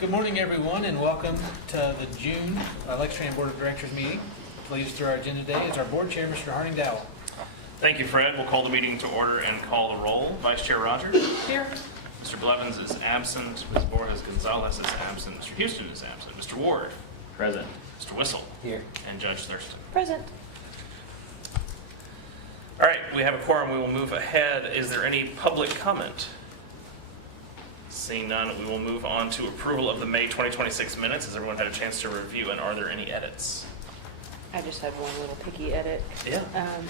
Good morning, everyone, and welcome to the June Lextran Board of Directors meeting. Pleased through our agenda today is our board chair, Mr. Harding Dowell. Thank you, Fred. We'll call the meeting to order and call the roll. Vice Chair Rogers. Here. Mr. Blevins is absent. Ms. Borges Gonzalez is absent. Mr. Houston is absent. Mr. Ward. Present. Mr. Whistle. Here. And Judge Thurston. Present. All right, we have a quorum. We will move ahead. Is there any public comment? Seeing none, we will move on to approval of the May 2026 minutes. Has everyone had a chance to review, and are there any edits? I just have one little picky edit. Yeah.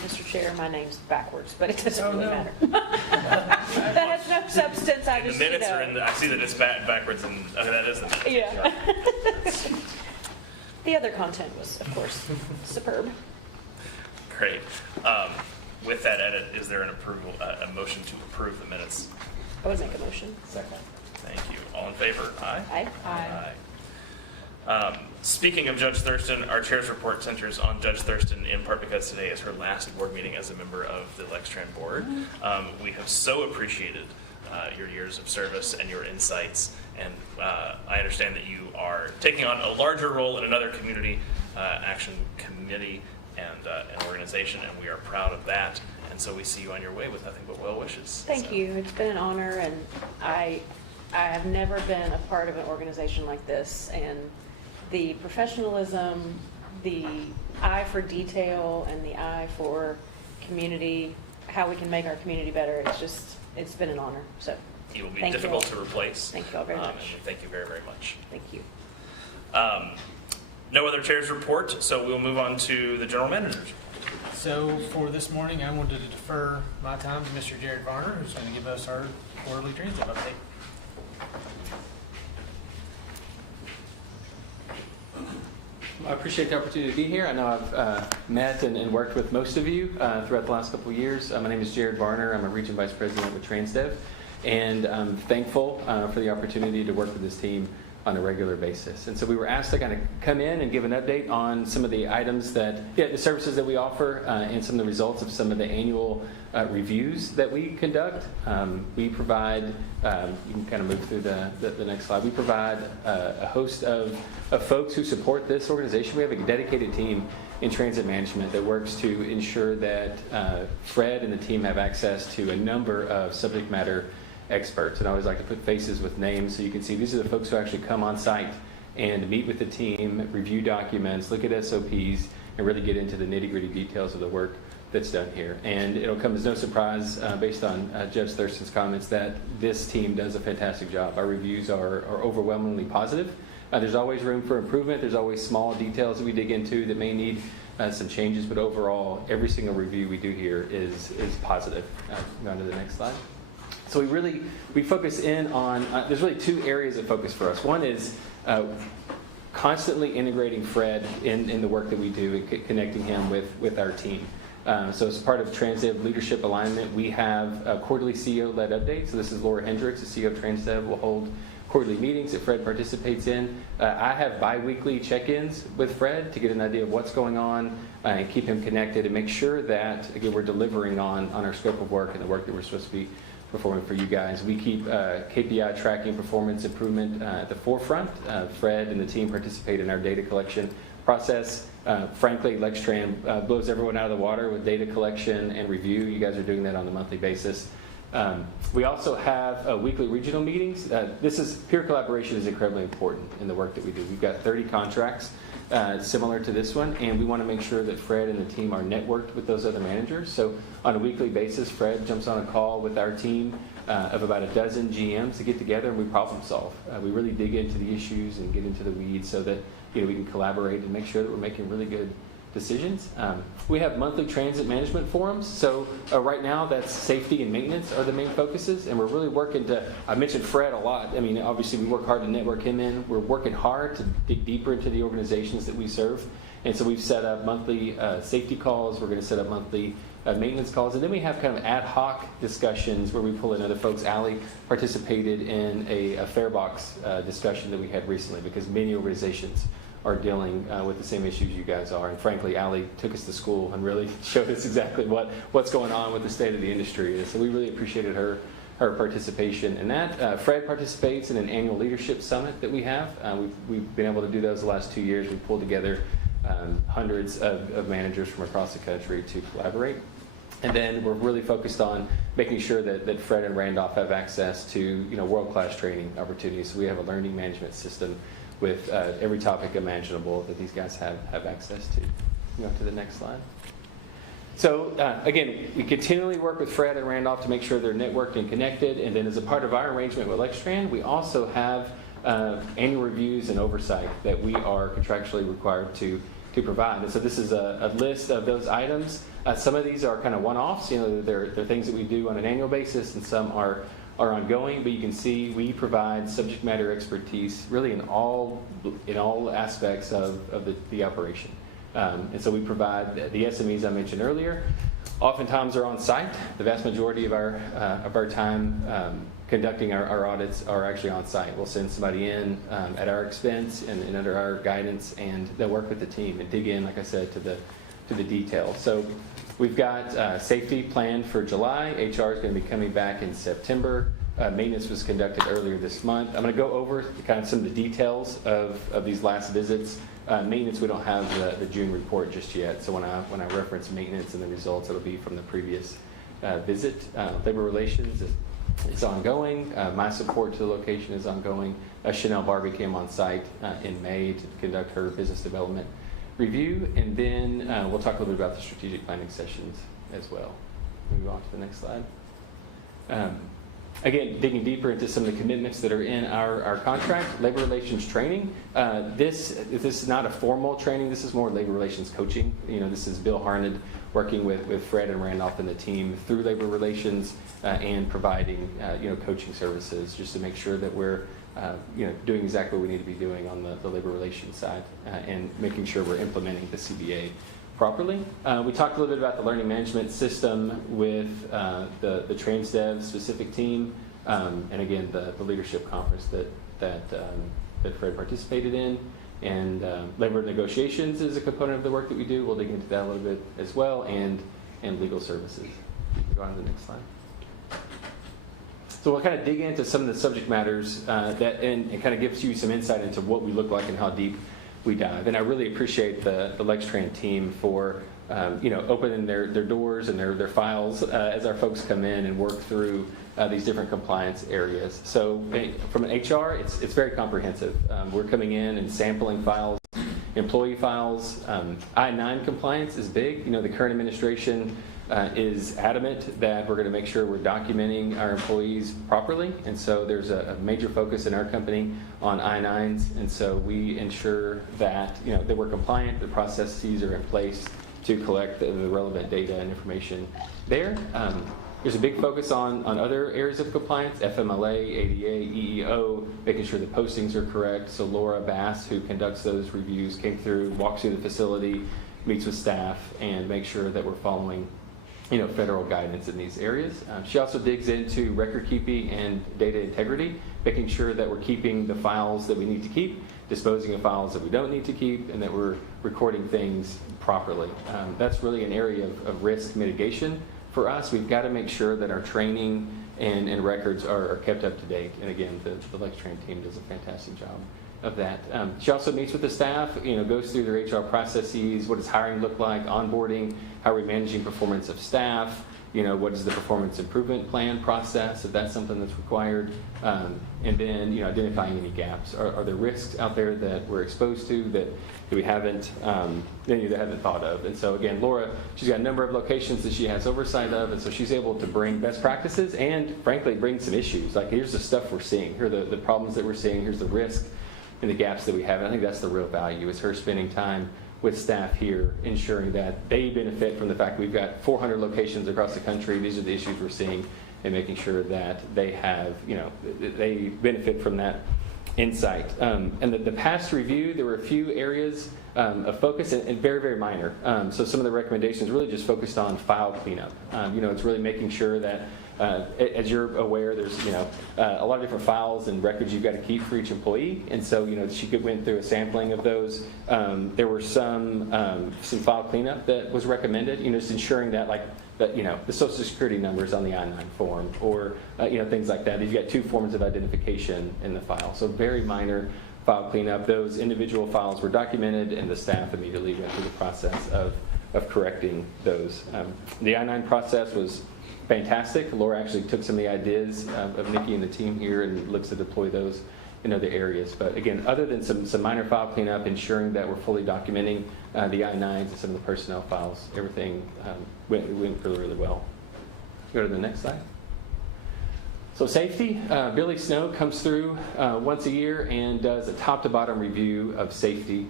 Mr. Chair, my name's backwards, but it doesn't really no. matter. That has no substance. I The just, minutes are in the, I see that it's backwards, and that is the minutes. Yeah. The other content was, of course, superb. Great. With that edit, is there an approval, a motion to approve the minutes? I would make a motion. Second. Thank you. All in favor? Aye. Aye. Aye. Speaking of Judge Thurston, our chair's report centers on Judge Thurston in part because today is her last board meeting as a member of the Lextran board. We have so appreciated your years of service and your insights, and I understand that you are taking on a larger role in another community action committee and an organization, and we are proud of that. And so we see you on your way with nothing but well wishes. Thank you. It's been an honor, and I have never been a part of an organization like this, and the professionalism, the eye for detail, and the eye for community, how we can make our community better, it's been an honor. So You will be thank you difficult all. to replace. Thank you all very much. And thank you very, very much. Thank you. No other chair's report, so we'll move on to the general manager's. So for this morning, I wanted to defer my time to Mr. Jared Varner, who's going to give us our quarterly transit update. I appreciate the opportunity to be here. I know I've met and worked with most of you throughout the last couple of years. My name is Jared Varner. I'm a Region Vice President with TransDev, and I'm thankful for the opportunity to work with this team on a regular basis. And so we were asked to kind of come in and give an update on some of the items the services that we offer and some of the results of some of the annual reviews that we conduct. We provide, you can kind of move through the next slide. We provide a host of folks who support this organization. We have a dedicated team in transit management that works to ensure that Fred and the team have access to a number of subject matter experts. And I always like to put faces with names so you can see these are the folks who actually come on site and meet with the team, review documents, look at SOPs, and really get into the nitty-gritty details of the work that's done here. And it'll come as no surprise based on Judge Thurston's comments that this team does a fantastic job. Our reviews are overwhelmingly positive. There's always room for improvement. There's always small details that we dig into that may need some changes, but overall, every single review we do here is positive. Go on to the next slide. So we focus in on, there's really two areas of focus for us. One is constantly integrating Fred in the work that we do and connecting him with our team. So as part of TransDev Leadership Alignment, we have a quarterly CEO-led update. So this is Laura Hendricks, the CEO of TransDev, will hold quarterly meetings that Fred participates in. I have bi-weekly check-ins with Fred to get an idea of what's going on and keep him connected and make sure that, again, we're delivering on our scope of work and the work that we're supposed to be performing for you guys. We keep KPI tracking performance improvement at the forefront. Fred and the team participate in our data collection process. Frankly, Lextran blows everyone out of the water with data collection and review. You guys are doing that on a monthly basis. We also have weekly regional meetings. Peer collaboration is incredibly important in the work that we do. We've got 30 contracts similar to this one, and we want to make sure that Fred and the team are networked with those other managers. So on a weekly basis, Fred jumps on a call with our team of about a dozen GMs to get together and we problem solve. We really dig into the issues and get into the weeds so that we can collaborate and make sure that we're making really good decisions. We have monthly transit management forums. So right now, that's safety and maintenance are the main focuses, and we're really working to, I mentioned Fred a lot. I mean, obviously we work hard to network him in. We're working hard to dig deeper into the organizations that we serve. And so we've set up monthly safety calls. We're going to set up monthly maintenance calls. And then we have kind of ad hoc discussions where we pull in other folks. Allie participated in a fare box discussion that we had recently because many organizations are dealing with the same issues you guys are. And frankly, Allie took us to school and really showed us exactly what's going on with the state of the industry is. So we really appreciated her her participation in that. Fred participates in an annual leadership summit that we have. We've been able to do those the last 2 years. We've pulled together hundreds of managers from across the country to collaborate. And then we're really focused on making sure that Fred and Randolph have access to world-class training opportunities. So we have a learning management system with every topic imaginable that these guys have access to. Go to the next slide. So again, we continually work with Fred and Randolph to make sure they're networked and connected. And then as a part of our arrangement with Lextran, we also have annual reviews and oversight that we are contractually required to provide. And so this is a list of those items. Some of these are kind of one-offs. They're things that we do on an annual basis, and some are ongoing. But you can see we provide subject matter expertise really in all aspects of the operation. And so we provide the SMEs I mentioned earlier. Oftentimes are on site. The vast majority of our time conducting our audits are actually on site. We'll send somebody in at our expense and under our guidance, and they'll work with the team and dig in, like I said, to the detail. So we've got safety planned for July. HR is going to be coming back in September. Maintenance was conducted earlier this month. I'm going to go over kind of some of the details of these last visits. Maintenance, we don't have the June report just yet. So when I reference maintenance and the results, it'll be from the previous visit. Labor relations is ongoing. My support to the location is ongoing. Chanel Barbie came on site in May to conduct her business development review. And then we'll talk a little bit about the strategic planning sessions as well. Move on to the next slide. Again, digging deeper into some of the commitments that are in our contract, labor relations training. This is not a formal training. This is more labor relations coaching. This is Bill Harned working with Fred and Randolph and the team through labor relations and providing coaching services just to make sure that we're doing exactly what we need to be doing on the labor relations side and making sure we're implementing the CBA properly. We talked a little bit about the learning management system with the TransDev specific team, and again the leadership conference that Fred participated in, and labor negotiations is a component of the work that we do. We'll dig into that a little bit as well, and legal services. Go on to the next slide. So we'll kind of dig into some of the subject matters and kind of gives you some insight into what we look like and how deep we dive. And I really appreciate the Lextran team for opening their doors and their files as our folks come in and work through these different compliance areas. So from an HR, it's very comprehensive. We're coming in and sampling files, employee files. I-9 compliance is big. The current administration is adamant that we're going to make sure we're documenting our employees properly, and so there's a major focus in our company on I-9s, and so we ensure that that we're compliant, the processes are in place to collect the relevant data and information there. There's a big focus on other areas of compliance, FMLA, ADA, EEO, making sure the postings are correct. So Laura Bass, who conducts those reviews, came through, walks through the facility, meets with staff, and makes sure that we're following federal guidance in these areas. She also digs into record keeping and data integrity, making sure that we're keeping the files that we need to keep, disposing of files that we don't need to keep, and that we're recording things properly. That's really an area of risk mitigation for us. We've got to make sure that our training and records are kept up to date. And again, the Lextran team does a fantastic job of that. She also meets with the staff, goes through their HR processes, what does hiring look like, onboarding, how are we managing performance of staff, what is the performance improvement plan process, if that's something that's required, and then identifying any gaps. Are there risks out there that we're exposed to that we haven't thought of? And so again, Laura, she's got a number of locations that she has oversight of, and so she's able to bring best practices and frankly bring some issues. Like, here's the stuff we're seeing, here are the problems that we're seeing, here's the risk and the gaps that we have. And I think that's the real value, is her spending time with staff here, ensuring that they benefit from the fact that we've got 400 locations across the country. These are the issues we're seeing, and making sure that they have, they benefit from that insight. And the past review, there were a few areas of focus, and very, very minor. So some of the recommendations really just focused on file cleanup. It's really making sure that as you're aware, there's a lot of different files and records you've got to keep for each employee, and so she went through a sampling of those. There were some file cleanup that was recommended. Just ensuring that, like, that, the Social Security numbers on the I-9 form, or things like that. You've got 2 forms of identification in the file. So very minor file cleanup. Those individual files were documented, and the staff immediately went through the process of correcting those. The I-9 process was fantastic. Laura actually took some of the ideas of Nikki and the team here and looks to deploy those in other areas. But again, other than some minor file cleanup, ensuring that we're fully documenting the I-9s and some of the personnel files, everything went really, really well. Go to the next slide. So safety, Billy Snow comes through once a year and does a top-to-bottom review of safety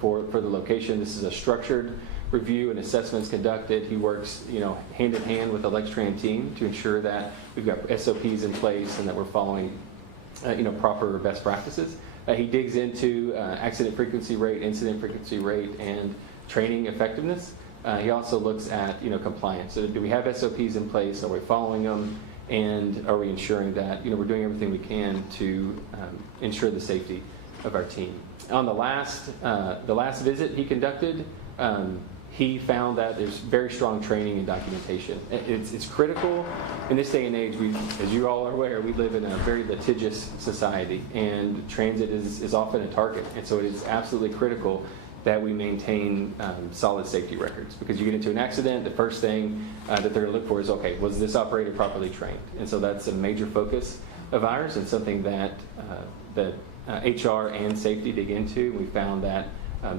for the location. This is a structured review and assessments conducted. He works, hand in hand with the Lextran team to ensure that we've got SOPs in place and that we're following, proper best practices. He digs into accident frequency rate, incident frequency rate, and training effectiveness. He also looks at, compliance. So do we have SOPs in place? Are we following them? And are we ensuring that, we're doing everything we can to ensure the safety of our team? On the last visit he conducted, he found that there's very strong training and documentation. It's critical in this day and age. As you all are aware, we live in a very litigious society, and transit is often a target. And so it is absolutely critical that we maintain solid safety records, because you get into an accident, the first thing that they're going to look for is, okay, was this operator properly trained? And so that's a major focus of ours, and something that HR and safety dig into. We found that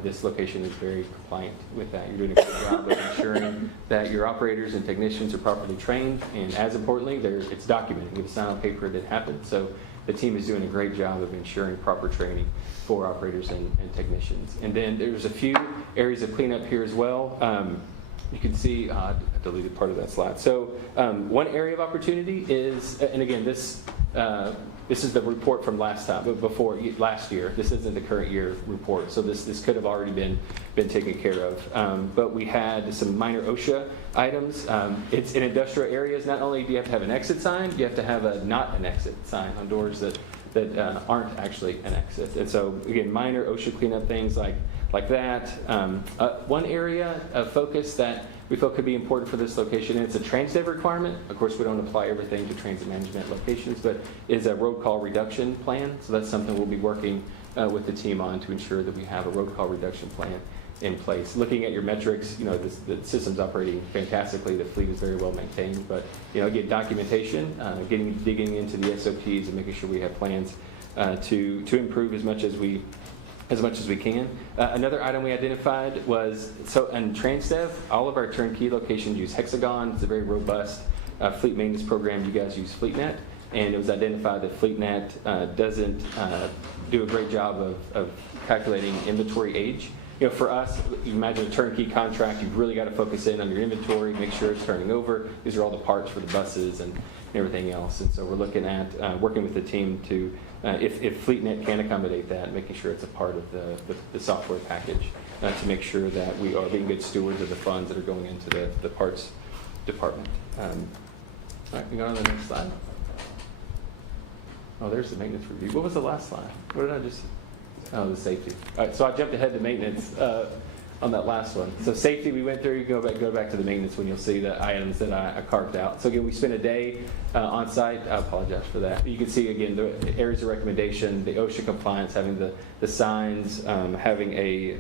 this location is very compliant with that. You're doing a good job of ensuring that your operators and technicians are properly trained, and as importantly, it's documented. You have a sign on paper that happened. So the team is doing a great job of ensuring proper training for operators and technicians. And then there's a few areas of cleanup here as well. You can see, I deleted part of that slide. So one area of opportunity is, and again, this is the report from last year. This isn't the current year report, so this could have already been taken care of. But we had some minor OSHA items. It's in industrial areas. Not only do you have to have an exit sign, you have to have a not an exit sign on doors that aren't actually an exit. And so again, minor OSHA cleanup things like that. One area of focus that we felt could be important for this location, and it's a TransDev requirement. Of course, we don't apply everything to transit management locations, but is a road call reduction plan. So that's something we'll be working with the team on to ensure that we have a road call reduction plan in place. Looking at your metrics, the system's operating fantastically. The fleet is very well maintained, but again, documentation, digging into the SOPs and making sure we have plans to improve as much as we can. Another item we identified was, so in TransDev, all of our turnkey locations use Hexagon. It's a very robust fleet maintenance program. You guys use FleetNet, and it was identified that FleetNet doesn't do a great job of calculating inventory age. For us, you imagine a turnkey contract, you've really got to focus in on your inventory, make sure it's turning over. These are all the parts for the buses and everything else. And so we're looking at working with the team to, if FleetNet can accommodate that, making sure it's a part of the software package to make sure that we are being good stewards of the funds that are going into the parts department. All right, we go on to the next slide. Oh, there's the maintenance review. What was the last slide? What did I just... Oh, the safety. All right, so I jumped ahead to maintenance on that last one. So safety, we went through. You go back to the maintenance when you'll see the items that I carved out. So again, we spent a day on site. I apologize for that. You can see again the areas of recommendation, the OSHA compliance, having the signs, having a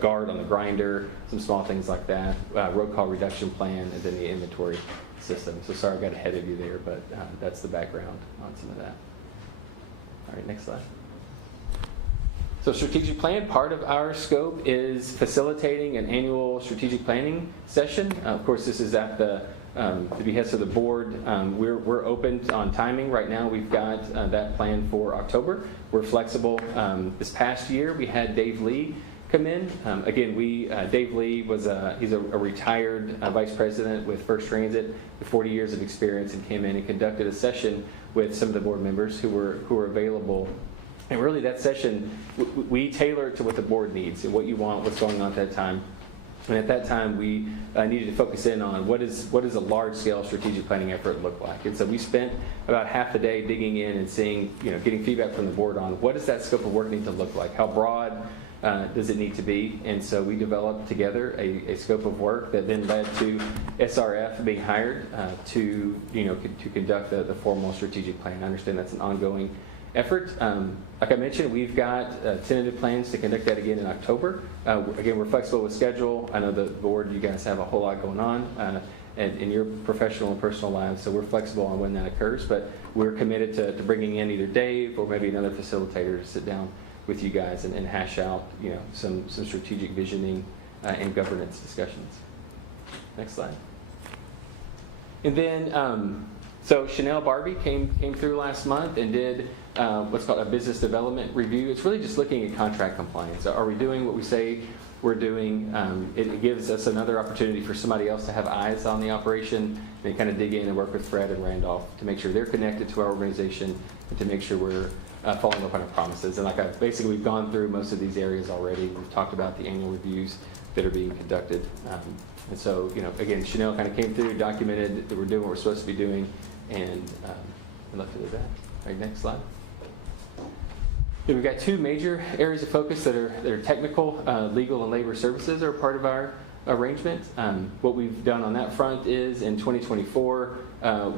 guard on the grinder, some small things like that, road call reduction plan, and then the inventory system. So sorry I got ahead of you there, but that's the background on some of that. All right, next slide. So strategic plan, part of our scope is facilitating an annual strategic planning session. Of course, this is at the behest of the board. We're open on timing. Right now, we've got that planned for October. We're flexible. This past year, we had Dave Lee come in. Again, Dave Lee he's a retired vice president with First Transit with 40 years of experience, and came in and conducted a session with some of the board members who were available. And really, that session, we tailor it to what the board needs and what you want, what's going on at that time. And at that time, we needed to focus in on what does a large-scale strategic planning effort look like. And so we spent about half the day digging in and seeing, getting feedback from the board on what does that scope of work need to look like? How broad does it need to be? And so we developed together a scope of work that then led to SRF being hired to conduct the formal strategic plan. I understand that's an ongoing effort. Like I mentioned, we've got tentative plans to conduct that again in October. Again, we're flexible with schedule. I know the board, you guys have a whole lot going on in your professional and personal lives, so we're flexible on when that occurs. But we're committed to bringing in either Dave or maybe another facilitator to sit down with you guys and hash out some strategic visioning and governance discussions. Next slide. And then, so Chanel Barbie came through last month and did what's called a business development review. It's really just looking at contract compliance. Are we doing what we say we're doing? It gives us another opportunity for somebody else to have eyes on the operation and kind of dig in and work with Fred and Randolph to make sure they're connected to our organization and to make sure we're following up on our promises. And basically we've gone through most of these areas already. We've talked about the annual reviews that are being conducted. And so, again, Chanel kind of came through, documented that we're doing what we're supposed to be doing, and left it at that. All right, next slide. We've got two major areas of focus that are technical. Legal and labor services are part of our arrangement. What we've done on that front is in 2024,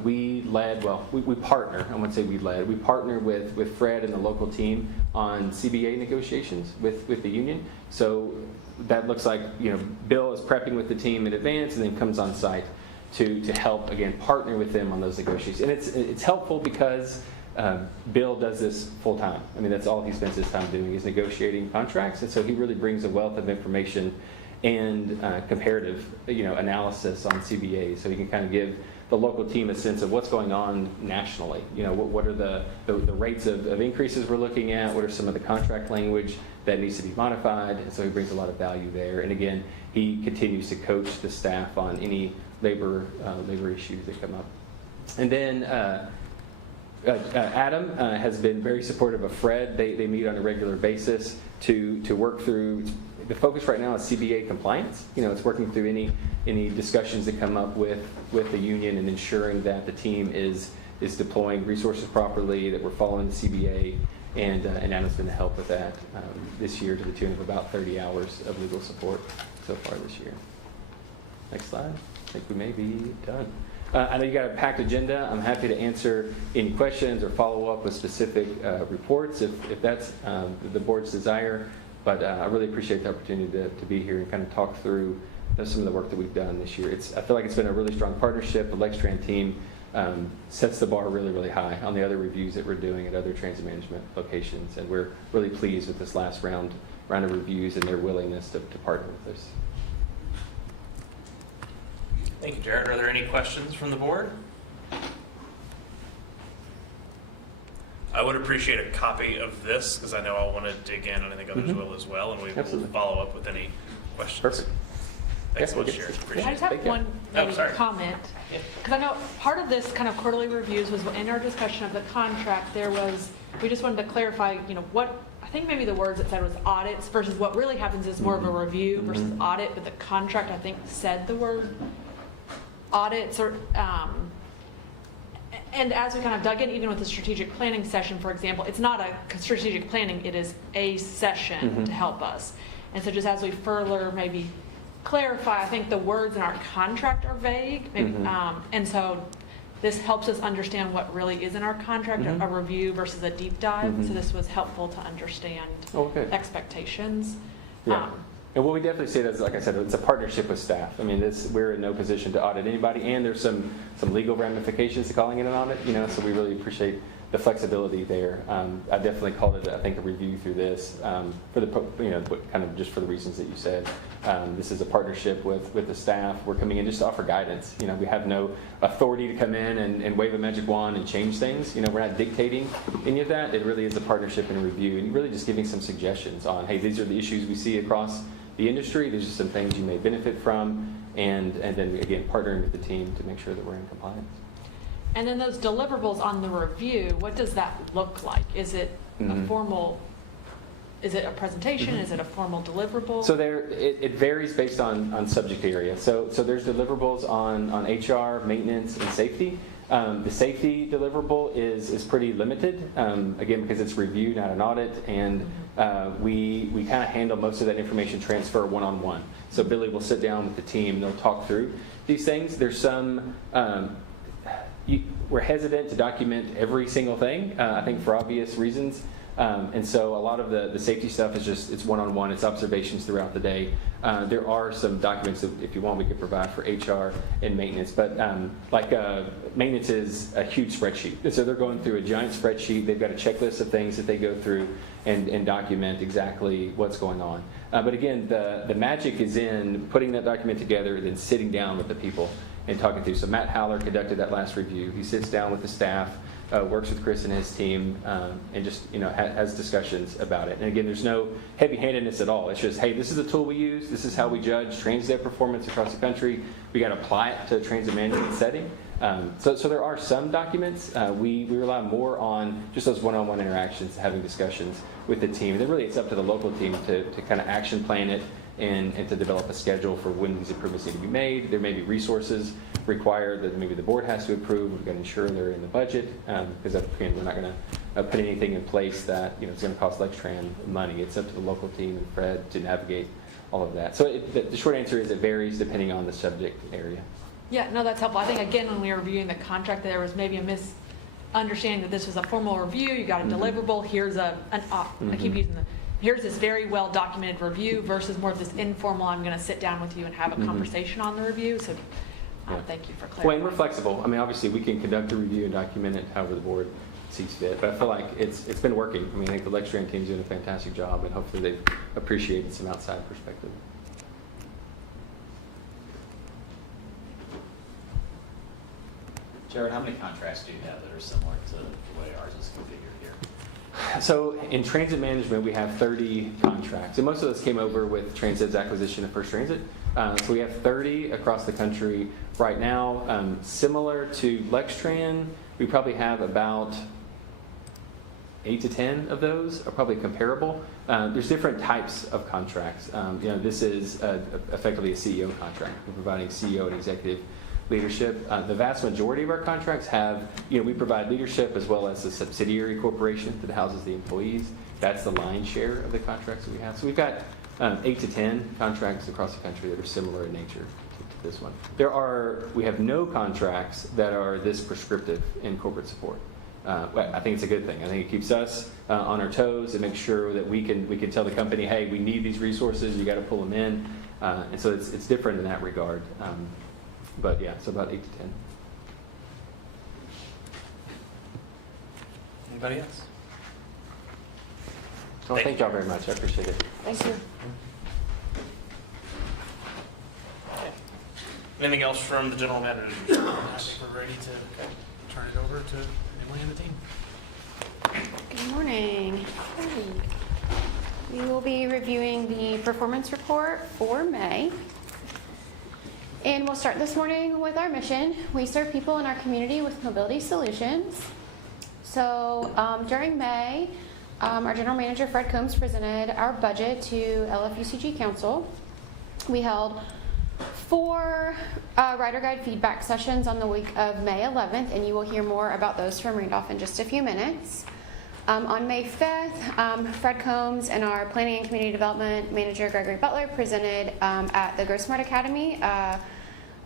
we partner. I wouldn't say we led. We partner with Fred and the local team on CBA negotiations with the union. So that looks like Bill is prepping with the team in advance and then comes on site to help again partner with them on those negotiations. And it's helpful because Bill does this full time. I mean, that's all he spends his time doing is negotiating contracts, and so he really brings a wealth of information and comparative, analysis on CBA, so he can kind of give the local team a sense of what's going on nationally. What are the rates of increases we're looking at? What are some of the contract language that needs to be modified? And so he brings a lot of value there. And again, he continues to coach the staff on any labor issues that come up. And then Adam has been very supportive of Fred. They meet on a regular basis to work through. The focus right now is CBA compliance. It's working through any discussions that come up with the union and ensuring that the team is deploying resources properly, that we're following the CBA, and Adam's been to help with that this year to the tune of about 30 hours of legal support so far this year. Next slide. I think we may be done. I know you got a packed agenda. I'm happy to answer any questions or follow up with specific reports if that's the board's desire. But I really appreciate the opportunity to be here and kind of talk through some of the work that we've done this year. I feel like it's been a really strong partnership. The Lextran team sets the bar really, really high on the other reviews that we're doing at other transit management locations. And we're really pleased with this last round of reviews and their willingness to partner with us. Thank you, Jared. Are there any questions from the board? I would appreciate a copy of this because I know I'll want to dig in, and I think others will as well, and we will follow up with any questions. Perfect. Thanks so much, Jared. Appreciate I it. just have one comment. Yeah. Because I know part of this kind of quarterly reviews was in our discussion of the contract, we just wanted to clarify, what, I think maybe the words it said was audits versus what really happens is more of a review versus audit, but the contract, I think, said the word audits or, and as we kind of dug in, even with the strategic planning session, for example, it's not a strategic planning, it is a session to help us. And so just as we further maybe clarify, I think the words in our contract are vague. Maybe, and so this helps us understand what really is in our contract, a review versus a deep dive. So this was helpful to understand expectations. Yeah. And what we definitely see is, like I said, it's a partnership with staff. I mean, we're in no position to audit anybody, and there's some legal ramifications to calling it an audit, so we really appreciate the flexibility there. I definitely called it, I think, a review through this for the, kind of just for the reasons that you said. This is a partnership with the staff. We're coming in just to offer guidance. We have no authority to come in and wave a magic wand and change things. We're not dictating any of that. It really is a partnership and a review, and really just giving some suggestions on, hey, these are the issues we see across the industry. These are some things you may benefit from, and then again partnering with the team to make sure that we're in compliance. And then those deliverables on the review, what does that look like? Is it a formal, is it a presentation? Is it a formal deliverable? So it varies based on subject area. So there's deliverables on HR, maintenance, and safety. The safety deliverable is pretty limited, again, because it's review, not an audit, and we kind of handle most of that information transfer one-on-one. So Billy will sit down with the team, and they'll talk through these things. There's some, we're hesitant to document every single thing, I think for obvious reasons. And so a lot of the safety stuff is just, it's one-on-one, it's observations throughout the day. There are some documents that, if you want, we could provide for HR and maintenance, but maintenance is a huge spreadsheet. And so they're going through a giant spreadsheet. They've got a checklist of things that they go through and document exactly what's going on. But again, the magic is in putting that document together, then sitting down with the people and talking through. So Matt Howler conducted that last review. He sits down with the staff, works with Chris and his team, and just has discussions about it. And again, there's no heavy-handedness at all. It's just, hey, this is the tool we use. This is how we judge transit performance across the country. We got to apply it to a transit management setting. So there are some documents. We rely more on just those one-on-one interactions, having discussions with the team. And then really it's up to the local team to kind of action plan it and to develop a schedule for when these improvements need to be made. There may be resources required that maybe the board has to approve. We've got to ensure they're in the budget, because again, we're not going to put anything in place that it's going to cost Lextran money. It's up to the local team and Fred to navigate all of that. So the short answer is it varies depending on the subject area. Yeah, no, that's helpful. I think, again, when we were reviewing the contract, there was maybe a misunderstanding that this was a formal review. You got a deliverable. Here's I keep using here's this very well documented review versus more of this informal, I'm going to sit down with you and have a conversation on the review. So thank you for clarifying. Well, and we're flexible. I mean, obviously, we can conduct a review and document it however the board sees fit. But I feel like it's been working. I mean, I think the Lextran team's doing a fantastic job, and hopefully they've appreciated some outside perspective. Jared, how many contracts do you have that are similar to the way ours is configured here? So in transit management, we have 30 contracts. And most of those came over with Transit's acquisition of First Transit. So we have 30 across the country right now. Similar to Lextran, we probably have about 8 to 10 of those are probably comparable. There's different types of contracts. This is effectively a CEO contract. We're providing CEO and executive leadership. The vast majority of our contracts have, we provide leadership as well as a subsidiary corporation that houses the employees. That's the lion's share of the contracts that we have. So we've got 8 to 10 contracts across the country that are similar in nature to this one. We have no contracts that are this prescriptive in corporate support. I think it's a good thing. I think it keeps us on our toes and makes sure that we can tell the company, hey, we need these resources, you got to pull them in. And so it's different in that regard. But yeah, so about 8 to 10. Anybody else? Well, thank y'all very much. I appreciate it. Thank you. Anything else from the general manager? I think we're ready to turn it over to Emily and the team. Good morning. We will be reviewing the performance report for May. And we'll start this morning with our mission. We serve people in our community with mobility solutions. So during May, our general manager, Fred Combs, presented our budget to LFUCG Council. We held 4 rider guide feedback sessions on the week of May 11th, and you will hear more about those from Randolph in just a few minutes. On May 5th, Fred Combs and our Planning and Community Development Manager, Gregory Butler, presented at the Grow Smart Academy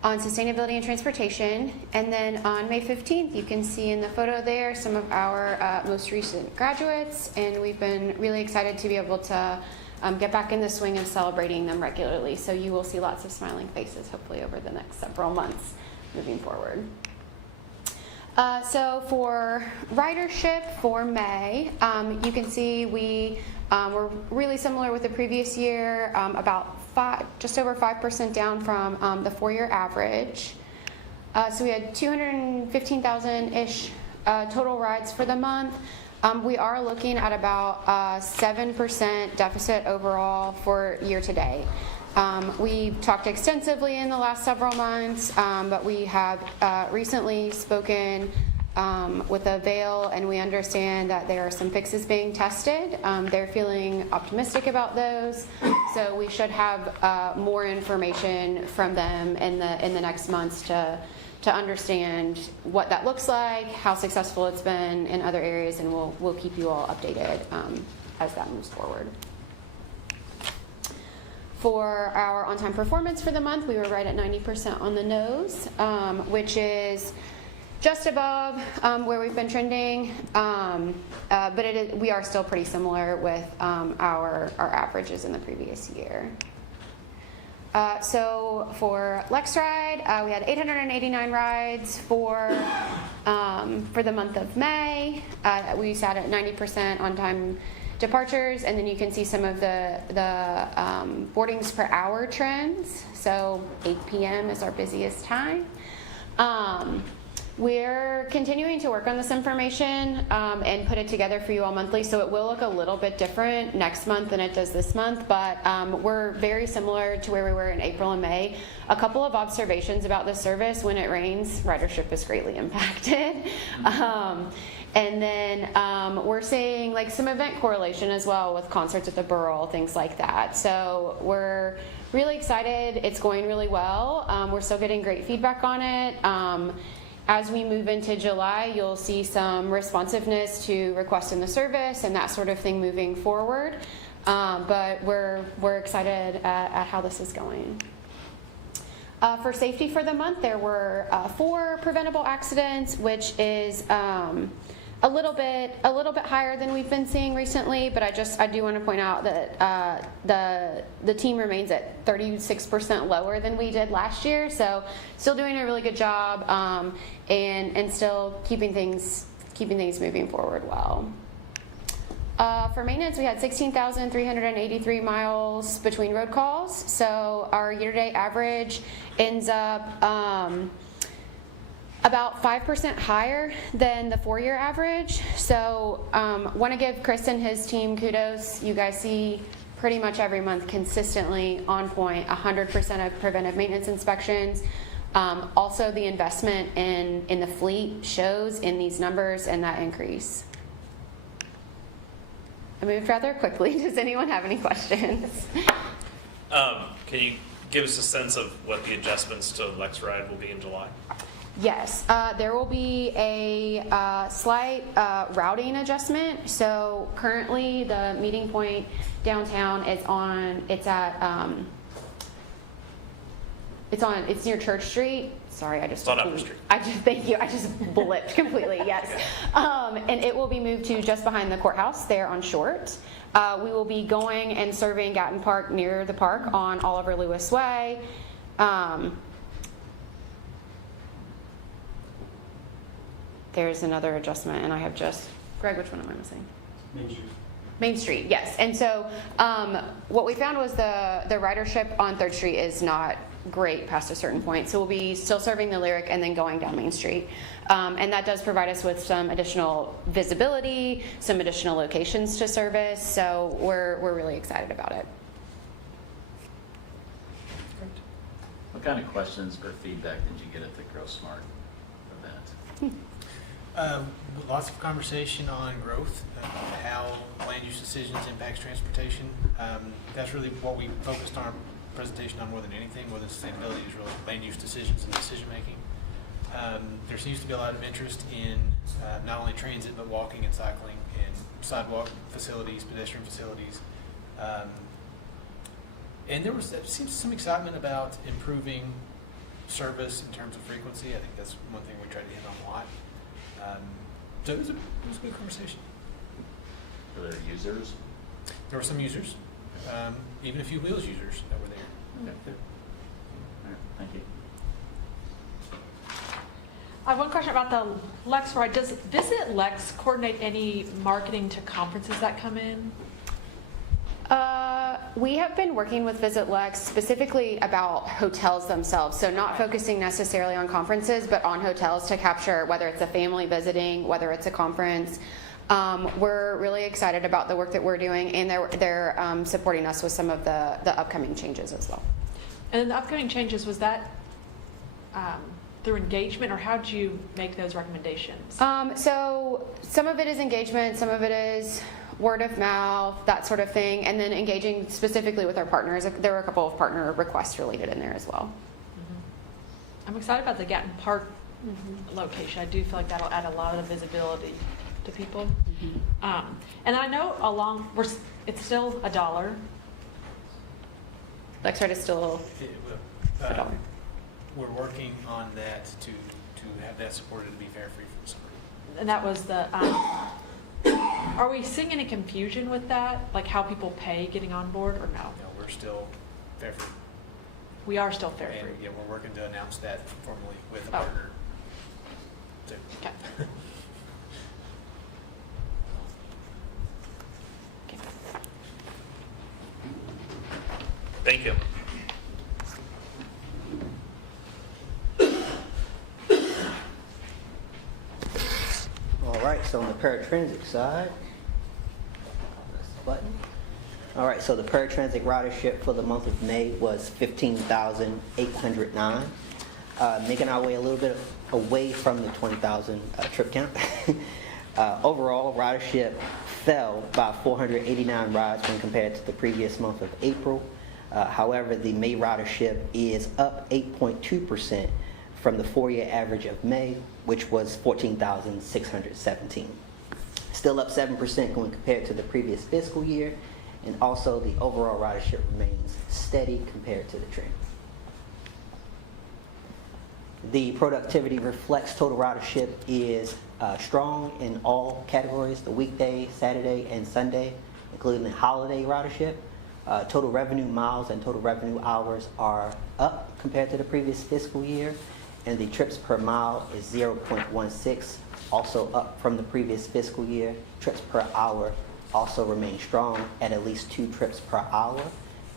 on sustainability and transportation. And then on May 15th, you can see in the photo there some of our most recent graduates, and we've been really excited to be able to get back in the swing of celebrating them regularly. So you will see lots of smiling faces, hopefully, over the next several months moving forward. So for ridership for May, you can see we were really similar with the previous year, just over 5% down from the 4-year average. So we had 215,000-ish total rides for the month. We are looking at about 7% deficit overall for year to date. We've talked extensively in the last several months, but we have recently spoken with Avail, and we understand that there are some fixes being tested. They're feeling optimistic about those, so we should have more information from them in the next months to to understand what that looks like, how successful it's been in other areas, and we'll keep you all updated as that moves forward. For our on-time performance for the month, we were right at 90% on the nose, which is just above where we've been trending, but we are still pretty similar with our averages in the previous year. So for Lextran, we had 889 rides for the month of May. We sat at 90% on-time departures, and then you can see some of the boardings per hour trends. So 8 p.m. is our busiest time. We're continuing to work on this information and put it together for you all monthly, so it will look a little bit different next month than it does this month, but we're very similar to where we were in April and May. A couple of observations about this service: when it rains, ridership is greatly impacted. And then we're seeing like some event correlation as well with concerts at the Burrell, things like that. So we're really excited. It's going really well. We're still getting great feedback on it. As we move into July, you'll see some responsiveness to requests in the service and that sort of thing moving forward. But we're excited at how this is going. For safety for the month, there were 4 preventable accidents, which is a little bit higher than we've been seeing recently, but I do want to point out that the team remains at 36% lower than we did last year, so still doing a really good job and still keeping things moving forward well. For maintenance, we had 16,383 miles between road calls, so our year-to-date average ends up about 5% higher than the 4-year average. So want to give Chris and his team kudos. You guys see pretty much every month consistently on point, 100% of preventive maintenance inspections. Also the investment in the fleet shows in these numbers and that increase. I moved rather quickly. Does anyone have any questions? Can you give us a sense of what the adjustments to Lexride will be in July? Yes, there will be a slight routing adjustment. So currently the meeting point downtown is it's near Church Street. Sorry, It's on Upper Street. Thank you. I just blipped completely. Yes, and it will be moved to just behind the courthouse there on Short. We will be going and serving Gatton Park near the park on Oliver Lewis Way. There's another adjustment, and I have just Greg. Which one am I missing? Main Street, yes. And so what we found was the ridership on 3rd Street is not great past a certain point. So we'll be still serving the Lyric and then going down Main Street. And that does provide us with some additional visibility, some additional locations to service. So we're really excited about it. What kind of questions or feedback did you get at the Grow Smart event? Lots of conversation on growth, how land use decisions impacts transportation. That's really what we focused our presentation on more than anything. More than sustainability is really land use decisions and decision making. There seems to be a lot of interest in not only transit but walking and cycling and sidewalk facilities, pedestrian facilities. And there seems some excitement about improving service in terms of frequency. I think that's one thing we try to hit on a lot. So it was a good conversation. Were there users? There were some users, even a few Wheels users that were there. Okay, good. All right, thank you. I have one question about the Lex ride. Does Visit Lex coordinate any marketing to conferences that come in? We have been working with Visit Lex specifically about hotels themselves, so not focusing necessarily on conferences, but on hotels to capture whether it's a family visiting, whether it's a conference. We're really excited about the work that we're doing, and they're supporting us with some of the upcoming changes as well. And then the upcoming changes, was that through engagement, or how did you make those recommendations? So some of it is engagement, some of it is word of mouth, that sort of thing, and then engaging specifically with our partners. There were a couple of partner requests related in there as well. I'm excited about the Gatton Park location. I do feel like that'll add a lot of visibility to people. And I know it's still $1. Lextran is still It- $1. We're working on that to have that supported to be fare free for the summer. And that was the, are we seeing any confusion with that? Like how people pay getting on board or no? You know, we're still fare free. We are still fare And free. yeah, we're working to announce that formally with a Oh. partner. too. Okay. Okay. Thank you. All right, so on the paratransit side, press the button. All right, so the paratransit ridership for the month of May was 15,809. Making our way a little bit away from the 20,000 trip count. Overall, ridership fell by 489 rides when compared to the previous month of April. However, the May ridership is up 8.2% from the 4-year average of May, which was 14,617. Still up 7% when compared to the previous fiscal year, and also the overall ridership remains steady compared to the trend. The productivity reflects total ridership is strong in all categories, the weekday, Saturday, and Sunday, including the holiday ridership. Total revenue miles and total revenue hours are up compared to the previous fiscal year, and the trips per mile is 0.16, also up from the previous fiscal year. Trips per hour also remain strong at least 2 trips per hour,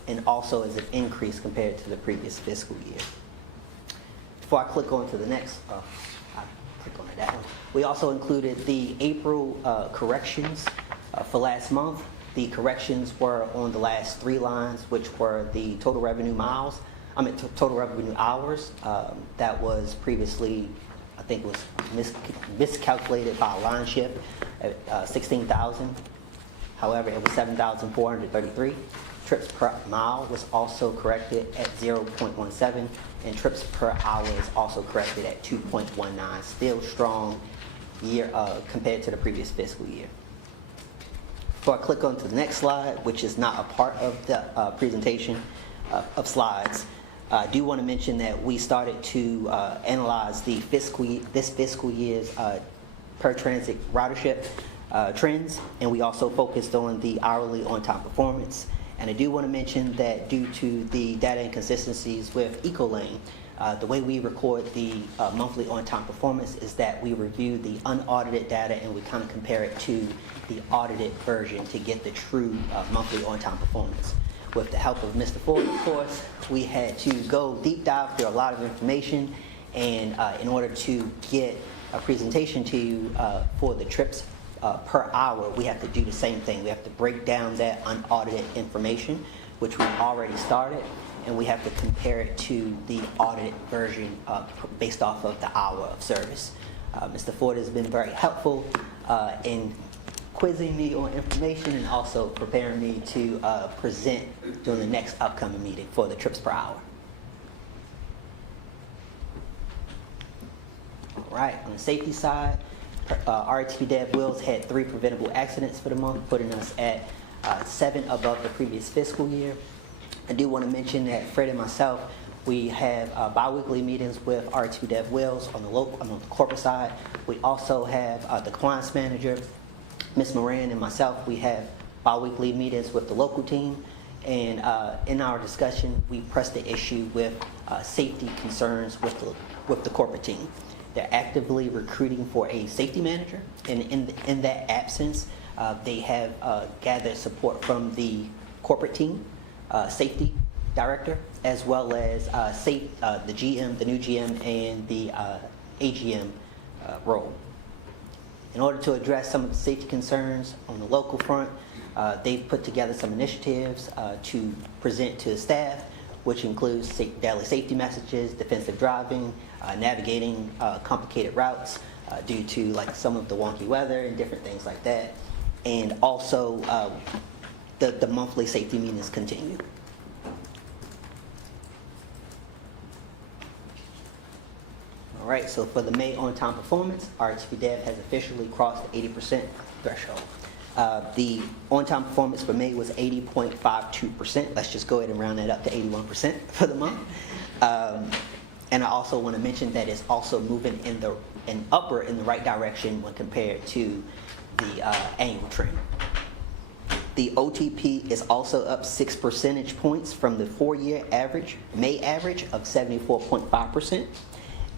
and also is an increase compared to the previous fiscal year. Before I click on to the next, I'll click on that one. We also included the April corrections for last month. The corrections were on the last 3 lines, which were the total revenue miles. Total revenue hours. That was previously, I think, was miscalculated by a line shift at 16,000. However, it was 7,433. Trips per mile was also corrected at 0.17, and trips per hour is also corrected at 2.19. Still strong year compared to the previous fiscal year. Before I click on to the next slide, which is not a part of the presentation of slides, I do want to mention that we started to analyze this fiscal year's paratransit ridership trends, and we also focused on the hourly on-time performance. And I do want to mention that due to the data inconsistencies with Ecolane, the way we record the monthly on-time performance is that we review the unaudited data and we kind of compare it to the audited version to get the true monthly on-time performance. With the help of Mr. Ford, of course, we had to go deep dive through a lot of information, and in order to get a presentation to you for the trips per hour, we have to do the same thing. We have to break down that unaudited information, which we've already started, and we have to compare it to the audited version based off of the hour of service. Mr. Ford has been very helpful in quizzing me on information and also preparing me to present during the next upcoming meeting for the trips per hour. All right, on the safety side, RTP Dev Wheels had 3 preventable accidents for the month, putting us at 7 above the previous fiscal year. I do want to mention that Fred and myself, we have bi-weekly meetings with RTP Dev Wheels on the corporate side. We also have the compliance manager, Ms. Moran, and myself. We have bi-weekly meetings with the local team, and in our discussion, we pressed the issue with safety concerns with the corporate team. They're actively recruiting for a safety manager, and in that absence, they have gathered support from the corporate team, safety director, as well as the GM, the new GM, and the AGM role. In order to address some of the safety concerns on the local front, they've put together some initiatives to present to the staff, which includes daily safety messages, defensive driving, navigating complicated routes due to like some of the wonky weather and different things like that. And also the monthly safety meetings continue. All right, so for the May on-time performance, RTP Dev has officially crossed the 80% threshold. The on-time performance for May was 80.52%. Let's just go ahead and round that up to 81% for the month. And I also want to mention that it's also moving in the right direction when compared to the annual trend. The OTP is also up 6 percentage points from the 4-year average, May average of 74.5%.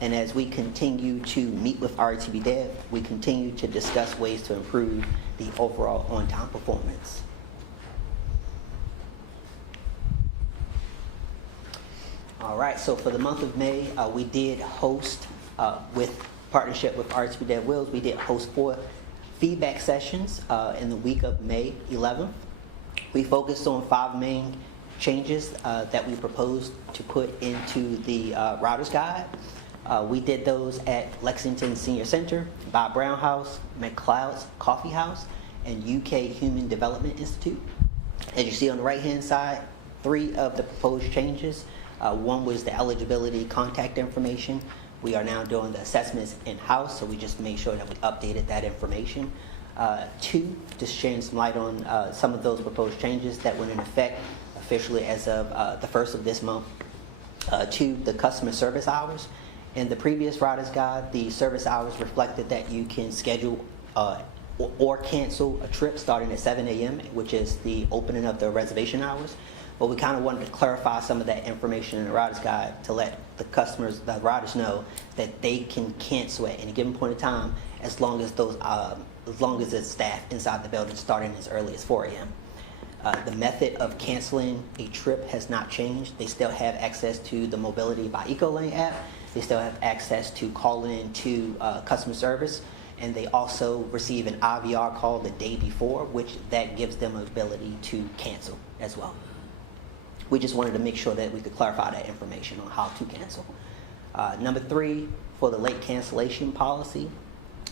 And as we continue to meet with RTP Dev, we continue to discuss ways to improve the overall on-time performance. All right, so for the month of May, we did host, with partnership with RTP Dev Wills, we did host 4 feedback sessions in the week of May 11th. We focused on 5 main changes that we proposed to put into the router's guide. We did those at Lexington Senior Center, Bob Brown House, McLeod's Coffee House, and UK Human Development Institute. As you see on the right-hand side, 3 of the proposed changes. One was the eligibility contact information. We are now doing the assessments in-house, so we just made sure that we updated that information. 2, just shedding some light on some of those proposed changes that went in effect officially as of the 1st of this month. 2, the customer service hours. In the previous router's guide, the service hours reflected that you can schedule or cancel a trip starting at 7 a.m., which is the opening of the reservation hours. But we kind of wanted to clarify some of that information in the router's guide to let the customers, the routers, know that they can cancel at any given point in time as long as it's staff inside the building starting as early as 4 a.m. The method of canceling a trip has not changed. They still have access to the Mobility by Ecolane app. They still have access to calling in to customer service, and they also receive an IVR call the day before, which that gives them an ability to cancel as well. We just wanted to make sure that we could clarify that information on how to cancel. Number 3, for the late cancellation policy.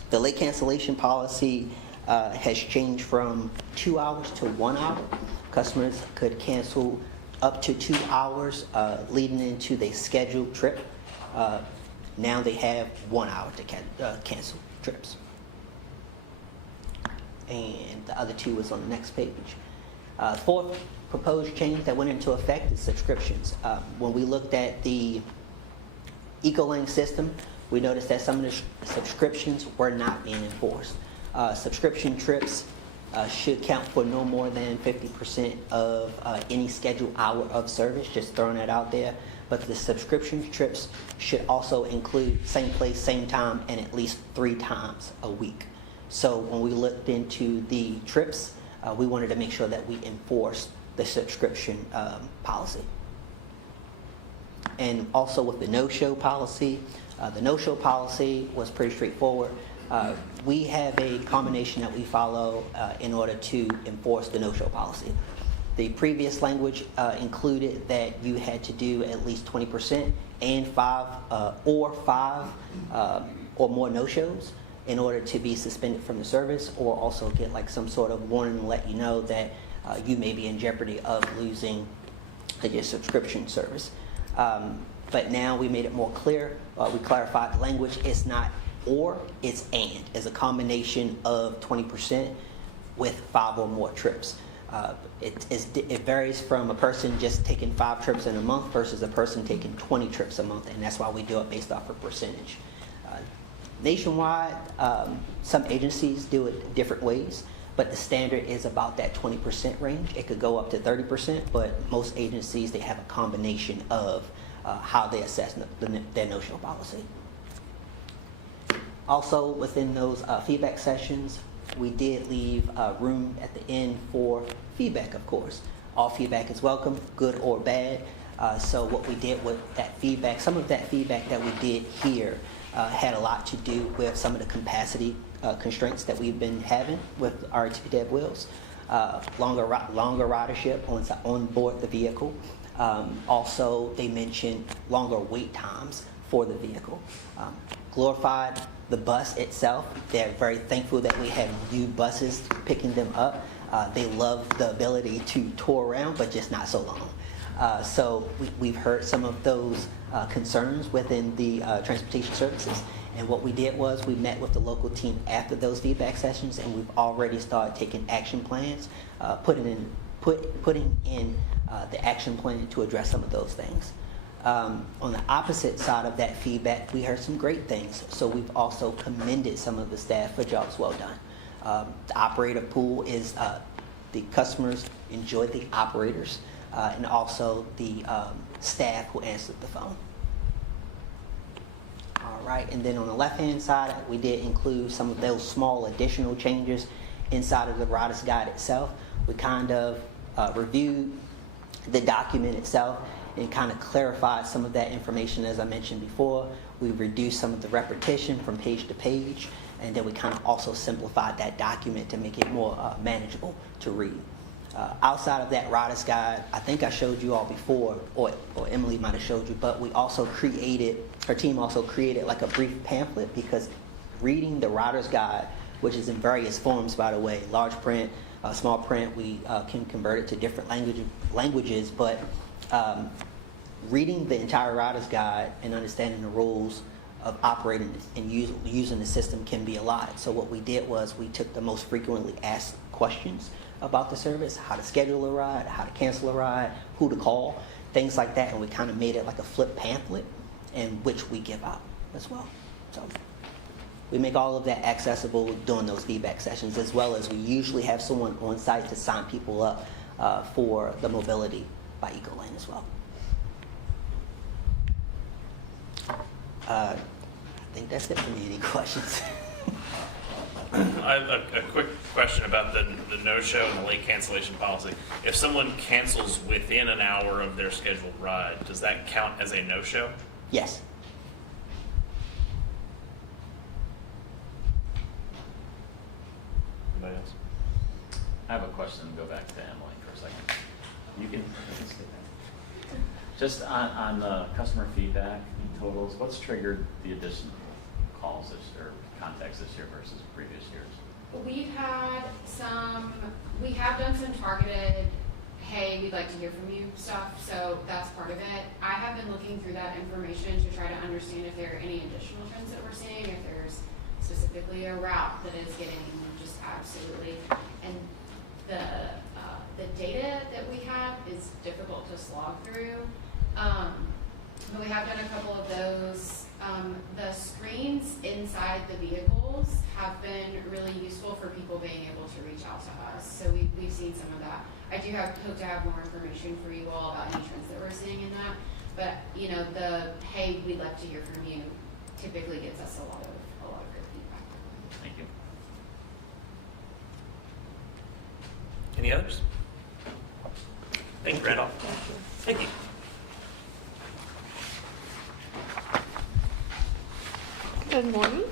The late cancellation policy has changed from 2 hours to 1 hour. Customers could cancel up to 2 hours leading into their scheduled trip. Now they have 1 hour to cancel trips. And the other 2 is on the next page. 4th proposed change that went into effect is subscriptions. When we looked at the Ecolane system, we noticed that some of the subscriptions were not being enforced. Subscription trips should count for no more than 50% of any scheduled hour of service, just throwing that out there. But the subscription trips should also include same place, same time, and at least 3 times a week. So when we looked into the trips, we wanted to make sure that we enforced the subscription policy. And also with the no-show policy, the no-show policy was pretty straightforward. We have a combination that we follow in order to enforce the no-show policy. The previous language included that you had to do at least 20% and 5 or more no-shows in order to be suspended from the service, or also get like some sort of warning to let you know that you may be in jeopardy of losing your subscription service. But now we made it more clear. We clarified the language. It's not or, it's and. It's a combination of 20% with 5 or more trips. It varies from a person just taking 5 trips in a month versus a person taking 20 trips a month, and that's why we do it based off of percentage. Nationwide, some agencies do it different ways, but the standard is about that 20% range. It could go up to 30%, but most agencies, they have a combination of how they assess their no-show policy. Also, within those feedback sessions, we did leave room at the end for feedback, of course. All feedback is welcome, good or bad. So what we did with that feedback, some of that feedback that we did here had a lot to do with some of the capacity constraints that we've been having with our RTP Dev Wills. Longer ridership on board the vehicle. Also, they mentioned longer wait times for the vehicle. Glorified the bus itself. They're very thankful that we have new buses picking them up. They love the ability to tour around, but just not so long. So we've heard some of those concerns within the transportation services. And what we did was we met with the local team after those feedback sessions, and we've already started taking action plans, putting in the action plan to address some of those things. On the opposite side of that feedback, we heard some great things. So we've also commended some of the staff for jobs well done. The operator pool is the customers enjoy the operators and also the staff who answered the phone. All right, and then on the left-hand side, we did include some of those small additional changes inside of the Riders Guide itself. We kind of reviewed the document itself and kind of clarified some of that information. As I mentioned before, we reduced some of the repetition from page to page, and then we kind of also simplified that document to make it more manageable to read. Outside of that Riders Guide, I think I showed you all before, or Emily might have showed you, but we also her team also created like a brief pamphlet, because reading the Riders Guide, which is in various forms, by the way, large print, small print, we can convert it to different languages, but reading the entire Riders Guide and understanding the rules of operating and using the system can be a lot. So what we did was we took the most frequently asked questions about the service, how to schedule a ride, how to cancel a ride, who to call, things like that, and we kind of made it like a flip pamphlet in which we give out as well. So we make all of that accessible during those feedback sessions, as well as we usually have someone on site to sign people up for the mobility by Ecolane as well. I think that's it for me. Any questions? I have a quick question about the no-show and the late cancellation policy. If someone cancels within an hour of their scheduled ride, does that count as a no-show? Yes. Anybody else? I have a question. Go back to Emily for a second. You can stay there. Just on the customer feedback totals, what's triggered the additional calls this year, contacts this year versus previous years? We have done some targeted, hey, we'd like to hear from you stuff, so that's part of it. I have been looking through that information to try to understand if there are any additional trends that we're seeing, if there's specifically a route that is getting just absolutely, and the data that we have is difficult to slog through. But we have done a couple of those. The screens inside the vehicles have been really useful for people being able to reach out to us. So we've seen some of that. I do hope to have more information for you all about any trends that we're seeing in that. But the hey, we'd love to hear from you typically gets us a lot of good feedback. Thank you. Any others? Thank you, Randolph. Thank you. Good morning.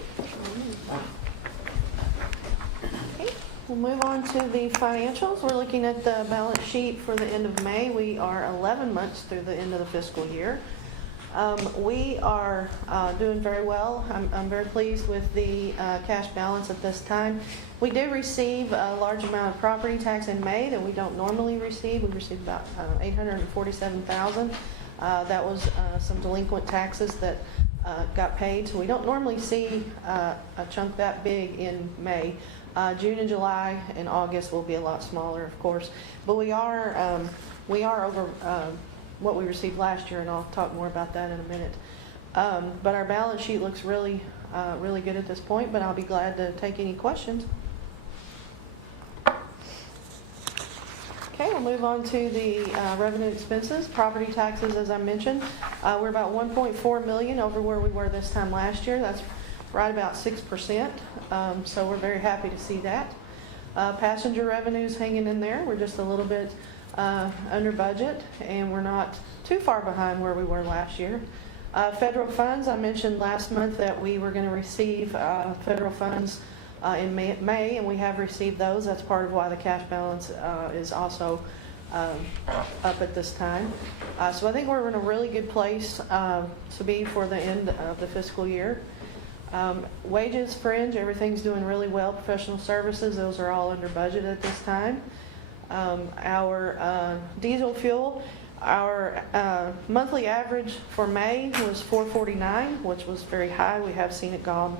Okay, we'll move on to the financials. We're looking at the balance sheet for the end of May. We are 11 months through the end of the fiscal year. We are doing very well. I'm very pleased with the cash balance at this time. We did receive a large amount of property tax in May that we don't normally receive. We received about $847,000. That was some delinquent taxes that got paid. So we don't normally see a chunk that big in May. June and July and August will be a lot smaller, of course. But we are over what we received last year, and I'll talk more about that in a minute. But our balance sheet looks really good at this point, but I'll be glad to take any questions. Okay, we'll move on to the revenue expenses. Property taxes, as I mentioned, we're about $1.4 million over where we were this time last year. That's right about 6%, so we're very happy to see that. Passenger revenues hanging in there. We're just a little bit under budget, and we're not too far behind where we were last year. Federal funds, I mentioned last month that we were going to receive federal funds in May, and we have received those. That's part of why the cash balance is also up at this time. So I think we're in a really good place to be for the end of the fiscal year. Wages, fringe, everything's doing really well. Professional services, those are all under budget at this time. Our diesel fuel, Our monthly average for May was $4.49, which was very high. We have seen it go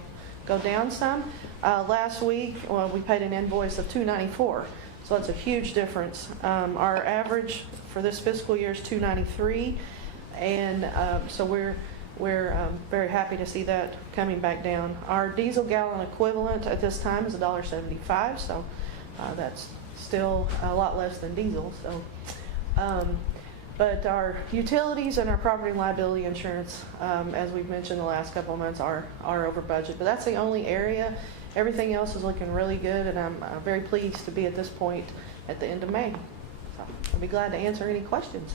down some. Last week, well, we paid an invoice of $2.94, so that's a huge difference. Our average for this fiscal year is $2.93, and so we're very happy to see that coming back down. Our diesel gallon equivalent at this time is $1.75, so that's still a lot less than diesel. So, but our utilities and our property and liability insurance, as we've mentioned the last couple of months, are over budget. But that's the only area. Everything else is looking really good, and I'm very pleased to be at this point at the end of May. So I'll be glad to answer any questions.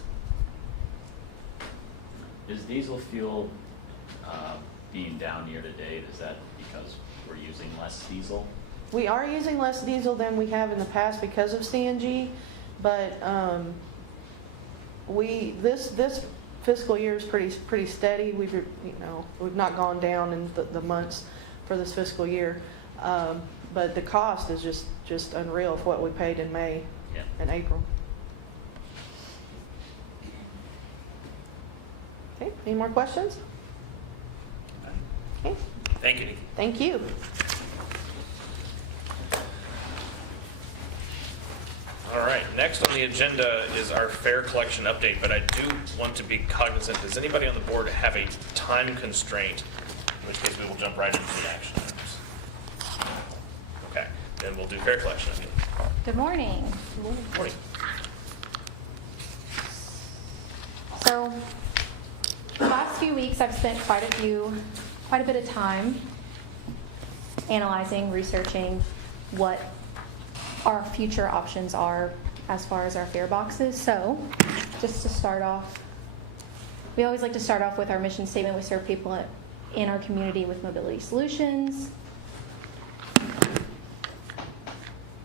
Is diesel fuel being down year to date, is that because we're using less diesel? We are using less diesel than we have in the past because of CNG, but this fiscal year is pretty steady. We've not gone down in the months for this fiscal year, but the cost is just unreal for what we paid in May and April. Okay, any more questions? Okay, Thank you, Nikki. thank you. All right, next on the agenda is our fare collection update, but I do want to be cognizant, does anybody on the board have a time constraint? In which case we will jump right into the action items. Okay, then we'll do fare collection update. Good morning. Morning. So, the last few weeks I've spent quite a bit of time analyzing, researching what our future options are as far as our fare boxes. So, just to start off, we always like to start off with our mission statement. We serve people in our community with mobility solutions.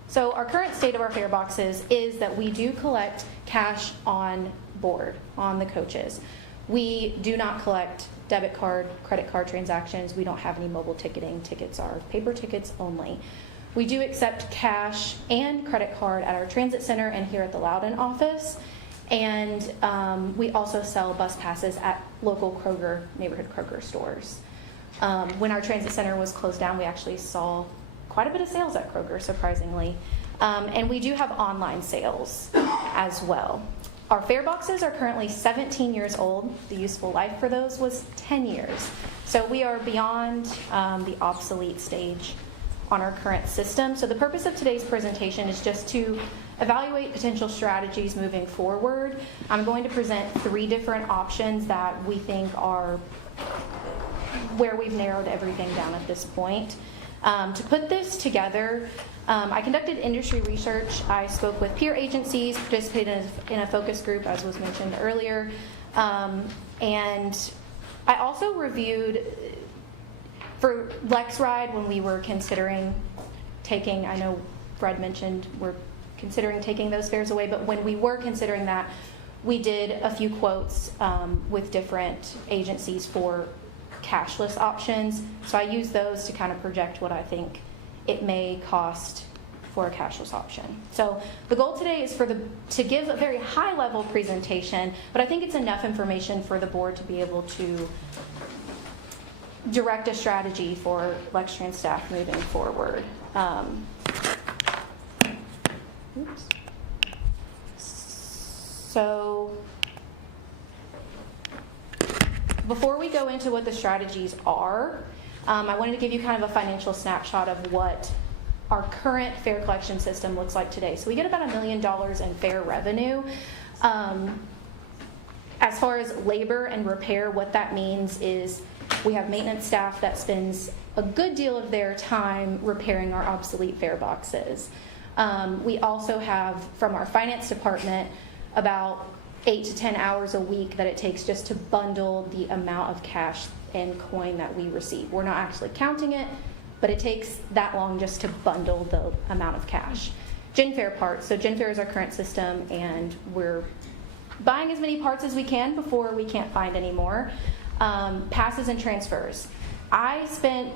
So our current state of our fare boxes is that we do collect cash on board, on the coaches. We do not collect debit card, credit card transactions. We don't have any mobile ticketing. Tickets are paper tickets only. We do accept cash and credit card at our transit center and here at the Loudon office. And we also sell bus passes at local Kroger, neighborhood Kroger stores. When our transit center was closed down, we actually saw quite a bit of sales at Kroger, surprisingly. And we do have online sales as well. Our fare boxes are currently 17 years old. The useful life for those was 10 years. So we are beyond the obsolete stage on our current system. So the purpose of today's presentation is just to evaluate potential strategies moving forward. I'm going to present 3 different options that we think are where we've narrowed everything down at this point. To put this together, I conducted industry research. I spoke with peer agencies, participated in a focus group, as was mentioned earlier, and I also reviewed for Lexride when we were considering taking, I know Fred mentioned we're considering taking those fares away, but when we were considering that, we did a few quotes with different agencies for cashless options. So I use those to kind of project what I think it may cost for a cashless option. So the goal today is to give a very high level presentation, but I think it's enough information for the board to be able to direct a strategy for Lextran staff moving forward. So before we go into what the strategies are, I wanted to give you kind of a financial snapshot of what our current fare collection system looks like today. So we get about $1 million in fare revenue. As far as labor and repair, what that means is we have maintenance staff that spends a good deal of their time repairing our obsolete fare boxes. We also have, from our finance department, about 8 to 10 hours a week that it takes just to bundle the amount of cash and coin that we receive. We're not actually counting it, but it takes that long just to bundle the amount of cash. GenFare parts. So GenFare is our current system, and we're buying as many parts as we can before we can't find any more. Passes and transfers. I spend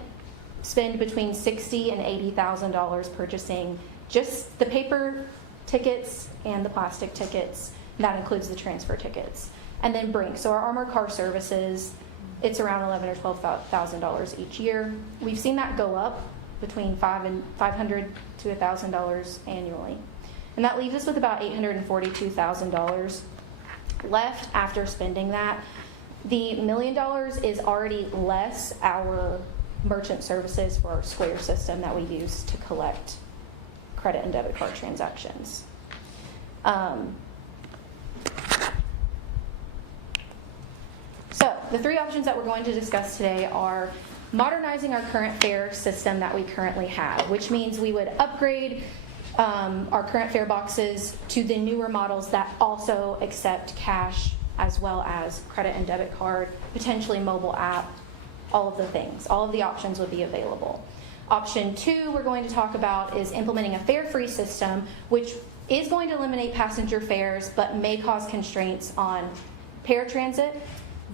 between $60,000 and $80,000 purchasing just the paper tickets and the plastic tickets That includes the transfer tickets. And then Brink. So our armored car services, it's around $11,000 or $12,000 each year. We've seen that go up between $500 to $1,000 annually. And that leaves us with about $842,000 left after spending that. The $1 million is already less our merchant services for our Square system that we use to collect credit and debit card transactions. So the three options that we're going to discuss today are modernizing our current fare system that we currently have, which means we would upgrade our current fare boxes to the newer models that also accept cash as well as credit and debit card, potentially mobile app, all of the things. All of the options would be available. Option 2 we're going to talk about is implementing a fare-free system, which is going to eliminate passenger fares but may cause constraints on paratransit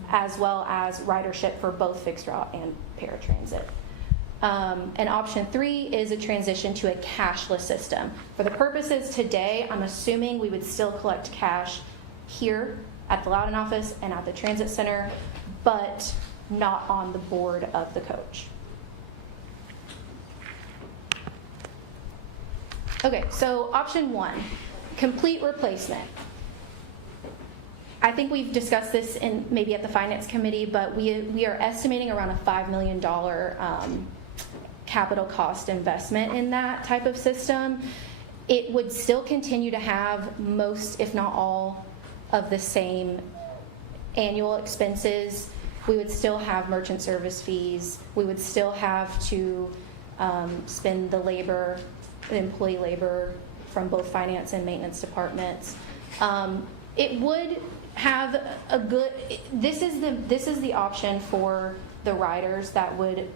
as well as ridership for both fixed route and paratransit. And option 3 is a transition to a cashless system. For the purposes today, I'm assuming we would still collect cash here at the Loudon office and at the transit center, but not on the board of the coach. Okay, so option 1, complete replacement. I think we've discussed this in maybe at the finance committee, but we are estimating around a $5 million capital cost investment in that type of system. It would still continue to have most, if not all, of the same annual expenses. We would still have merchant service fees. We would still have to spend the labor, the employee labor from both finance and maintenance departments. It would have a good, this is the option for the riders that would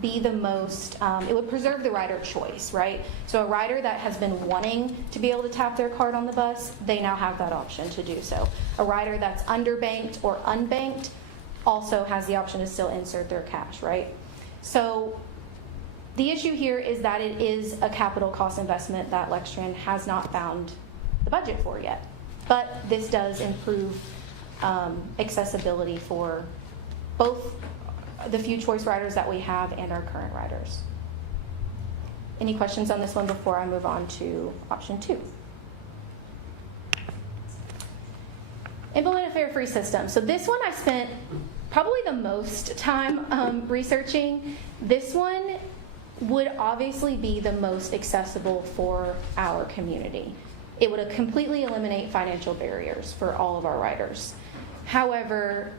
be the most, it would preserve the rider choice, right? So a rider that has been wanting to be able to tap their card on the bus, they now have that option to do so. A rider that's underbanked or unbanked also has the option to still insert their cash, right? So the issue here is that it is a capital cost investment that Lextran has not found the budget for yet. But this does improve accessibility for both the few choice riders that we have and our current riders. Any questions on this one before I move on to option 2? Implement a fare-free system. So this one I spent probably the most time researching. This one would obviously be the most accessible for our community. It would completely eliminate financial barriers for all of our riders. However,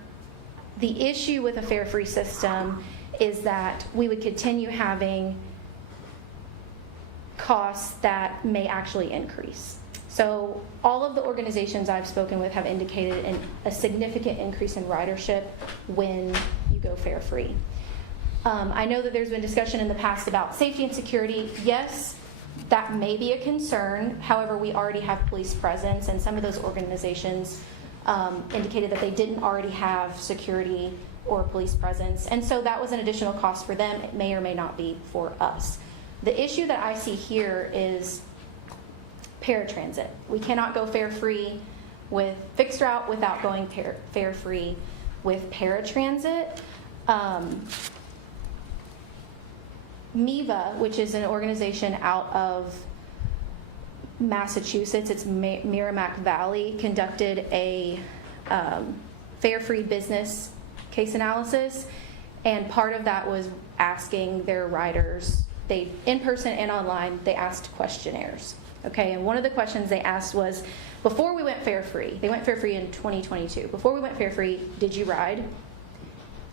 the issue with a fare-free system is that we would continue having costs that may actually increase. So all of the organizations I've spoken with have indicated a significant increase in ridership when you go fare-free. I know that there's been discussion in the past about safety and security. Yes, that may be a concern. However, we already have police presence, and some of those organizations indicated that they didn't already have security or police presence. And so that was an additional cost for them. It may or may not be for us. The issue that I see here is paratransit. We cannot go fare-free with fixed route without going fare-free with paratransit. MEVA, which is an organization out of Massachusetts, it's Merrimack Valley, conducted a fare-free business case analysis, and part of that was asking their riders, they in person and online, they asked questionnaires. Okay, and one of the questions they asked was, before we went fare-free, they went fare-free in 2022, before we went fare-free, did you ride?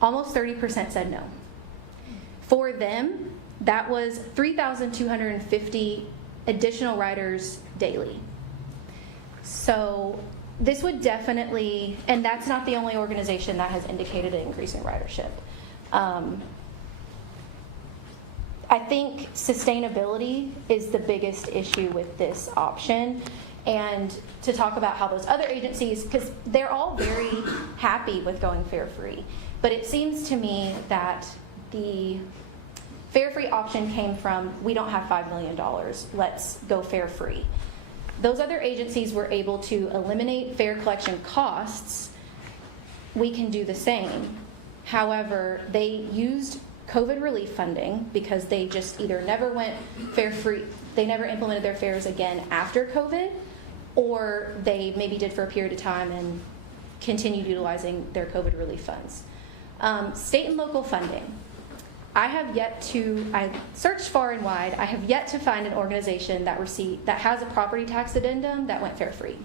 Almost 30% said no. For them, that was 3,250 additional riders daily. So this would definitely, and that's not the only organization that has indicated an increase in ridership. I think sustainability is the biggest issue with this option, and to talk about how those other agencies, because they're all very happy with going fare-free, but it seems to me that the fare-free option came from, we don't have $5 million, let's go fare-free. those other agencies were able to eliminate fare collection costs. We can do the same. However, they used COVID relief funding because they just either never went fare free, they never implemented their fares again after COVID, or they maybe did for a period of time and continued utilizing their COVID relief funds. State and local funding. I searched far and wide. I have yet to find an organization that has a property tax addendum that went fare free.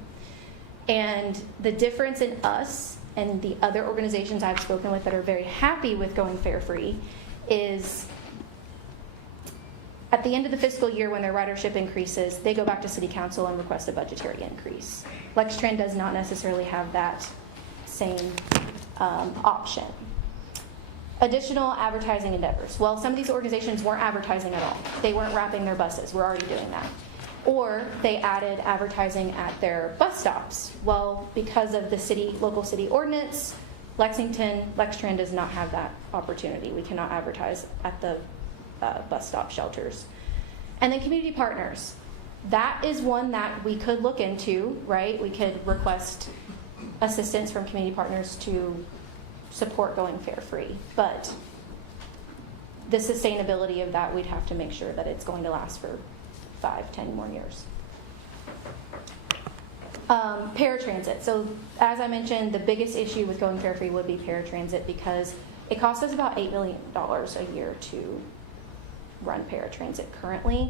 And the difference in us and the other organizations I've spoken with that are very happy with going fare free is at the end of the fiscal year when their ridership increases, they go back to City Council and request a budgetary increase. Lextran does not necessarily have that same option. Additional advertising endeavors. Well, some of these organizations weren't advertising at all. They weren't wrapping their buses. We're already doing that. Or they added advertising at their bus stops. Well, because of the local city ordinance, Lextran does not have that opportunity. We cannot advertise at the bus stop shelters. And then community partners. That is one that we could look into, right? We could request assistance from community partners to support going fare free. But the sustainability of that, we'd have to make sure that it's going to last for 5-10 more years. Paratransit. So as I mentioned, the biggest issue with going fare free would be paratransit because it costs us about $8 million a year to run paratransit currently.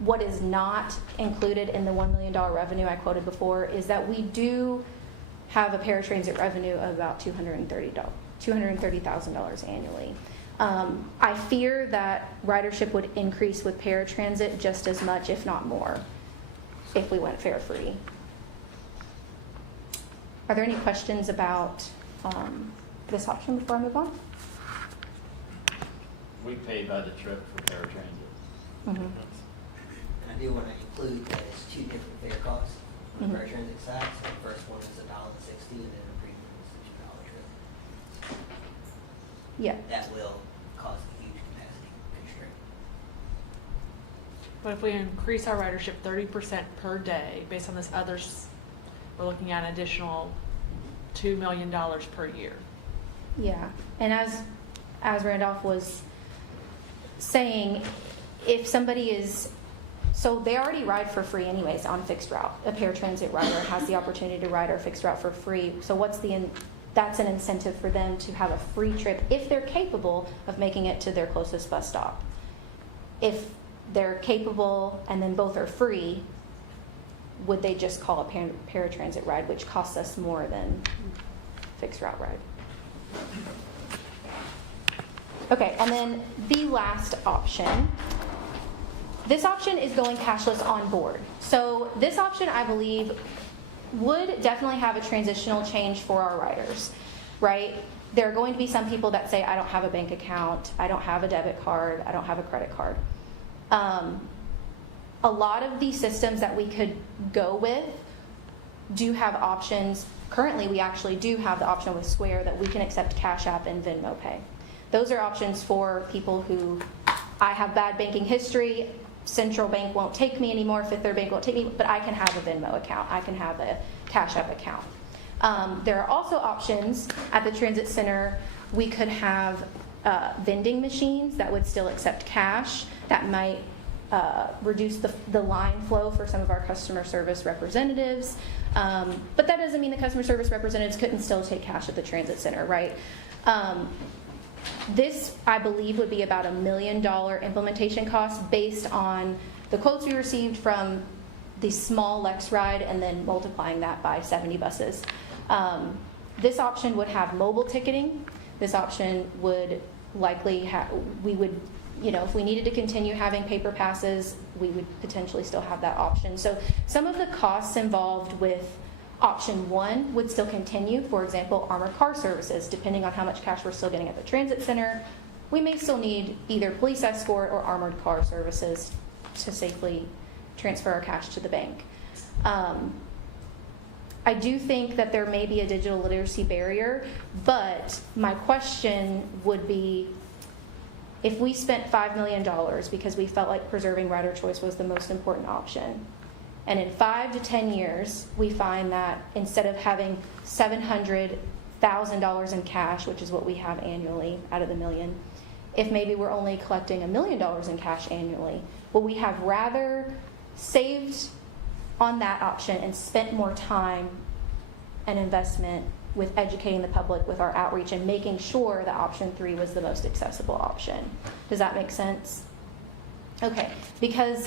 What is not included in the $1 million revenue I quoted before is that we do have a paratransit revenue of about $230,000 annually. I fear that ridership would increase with paratransit just as much, if not more, if we went fare free. Are there any questions about this option before I move on? We pay by the trip for paratransit. Mm-hmm. And I do want to include that it's two different fare costs on the paratransit side. So the first one is $1.60 and then a premium is a $2 trip. Yeah. That will cause a huge capacity constraint. But if we increase our ridership 30% per day, based on this others, we're looking at an additional $2 million per year. Yeah, and as Randolph was saying, if somebody so they already ride for free anyways on a fixed route. A paratransit rider has the opportunity to ride our fixed route for free. So that's an incentive for them to have a free trip if they're capable of making it to their closest bus stop. If they're capable and then both are free, would they just call a paratransit ride, which costs us more than fixed route ride? Okay, and then the last option. This option is going cashless on board. So this option, I believe, would definitely have a transitional change for our riders, right? There are going to be some people that say, I don't have a bank account, I don't have a debit card, I don't have a credit card. A lot of these systems that we could go with do have options. Currently, we actually do have the option with Square that we can accept Cash App and Venmo Pay. Those are options for people who, I have bad banking history, Central Bank won't take me anymore, Fifth Third Bank won't take me, but I can have a Venmo account, I can have a Cash App account. There are also options at the transit center. We could have vending machines that would still accept cash. That might reduce the line flow for some of our customer service representatives. But that doesn't mean the customer service representatives couldn't still take cash at the transit center, right? This, I believe, would be about $1 million implementation cost based on the quotes we received from the small Lex ride and then multiplying that by 70 buses. This option would have mobile ticketing. This option would likely if we needed to continue having paper passes, we would potentially still have that option. So some of the costs involved with option one would still continue. For example, armored car services, depending on how much cash we're still getting at the transit center, we may still need either police escort or armored car services to safely transfer our cash to the bank. I do think that there may be a digital literacy barrier, but my question would be, if we spent $5 million because we felt like preserving rider choice was the most important option, And in 5 to 10 years, we find that instead of having $700,000 in cash, which is what we have annually out of the million, if maybe we're only collecting $1 million in cash annually, well, we have rather saved on that option and spent more time and investment with educating the public with our outreach and making sure that option 3 was the most accessible option. Does that make sense? Okay, because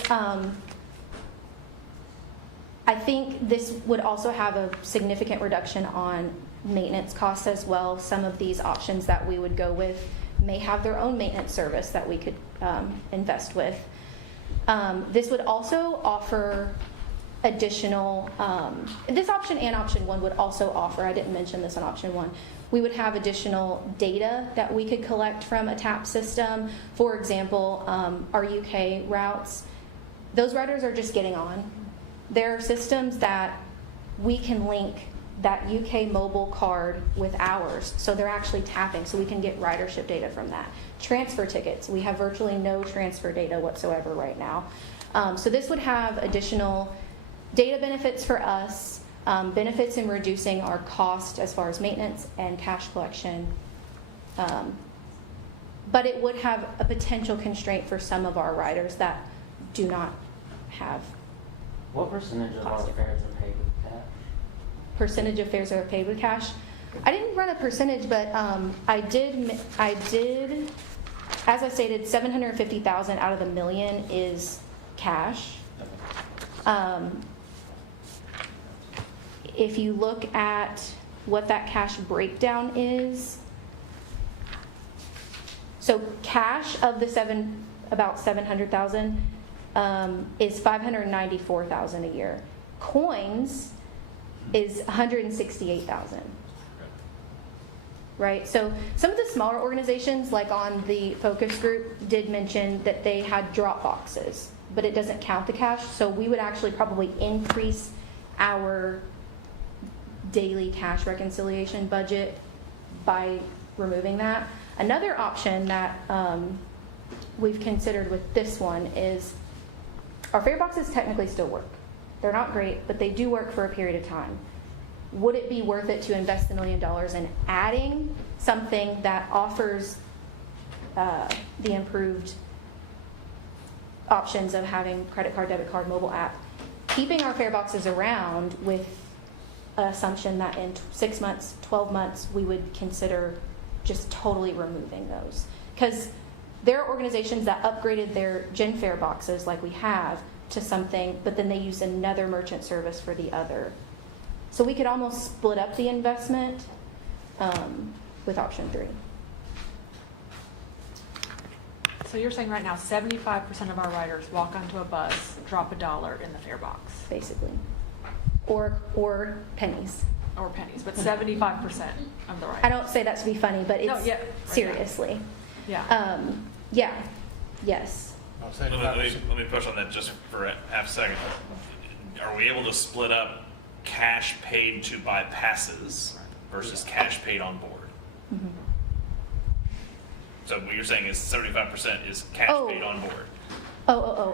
I think this would also have a significant reduction on maintenance costs as well. Some of these options that we would go with may have their own maintenance service that we could invest with. This would also offer additional, this option and option 1 would also offer, I didn't mention this on option 1, we would have additional data that we could collect from a TAP system. For example, our UK routes, those riders are just getting on. There are systems that we can link that UK mobile card with ours, so they're actually tapping, so we can get ridership data from that. Transfer tickets, we have virtually no transfer data whatsoever right now. So this would have additional data benefits for us, benefits in reducing our cost as far as maintenance and cash collection. But it would have a potential constraint for some of our riders that do not have. What percentage of our fares are paid with cash? Percentage of fares are paid with cash. I didn't run a percentage, but I did, as I stated, 750,000 out of the million is cash. If you look at what that cash breakdown is, so cash of the about 700,000 is 594,000 a year. Coins is 168,000. Right? So some of the smaller organizations, like on the focus group, did mention that they had drop boxes, but it doesn't count the cash. So we would actually probably increase our daily cash reconciliation budget by removing that. Another option that we've considered with this one is our fare boxes technically still work. They're not great, but they do work for a period of time. Would it be worth it to invest $1 million in adding something that offers the improved options of having credit card, debit card, mobile app, keeping our fare boxes around with an assumption that in 6 months, 12 months, we would consider just totally removing those? Because there are organizations that upgraded their gen fare boxes like we have to something, but then they use another merchant service for the other. So we could almost split up the investment with option 3. So you're saying right now 75% of our riders walk onto a bus, drop $1 in the fare box. Basically. Or pennies. Or pennies, but 75% of the riders. I don't say that to be funny, but it's No, yeah, seriously. Yeah. Yeah. Yes. I'll Let say me push on that just for a half a second. Are we able to split up cash paid to buy passes versus cash paid on board? Mm-hmm. So what you're saying is 75% is cash paid on board.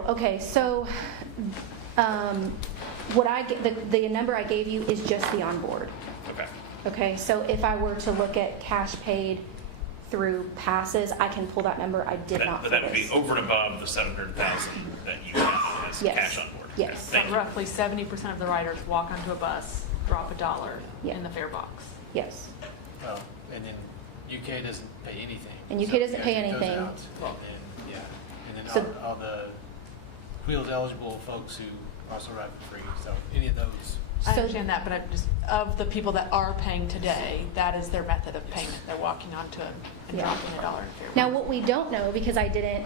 Okay. So what I get, the number I gave you is just the onboard. Okay. Okay. So if I were to look at cash paid through passes, I can pull that number. I did not. But that would be over and above the 700,000 that you have as Yes. cash on board. Yes. Okay, So thank you. roughly 70% of the riders walk onto a bus, drop $1 Yeah. in the fare box. Yes. Well, and then UK doesn't pay anything. And UK So doesn't pay it goes anything. out, And then, and then So- all the wheels eligible folks who also ride for free. So any of those. I So- understand that, but I'm just, of the people that are paying today, that is their method of payment. They're walking onto it and Yeah. dropping $1 in fare box. Now, what we don't know, because I didn't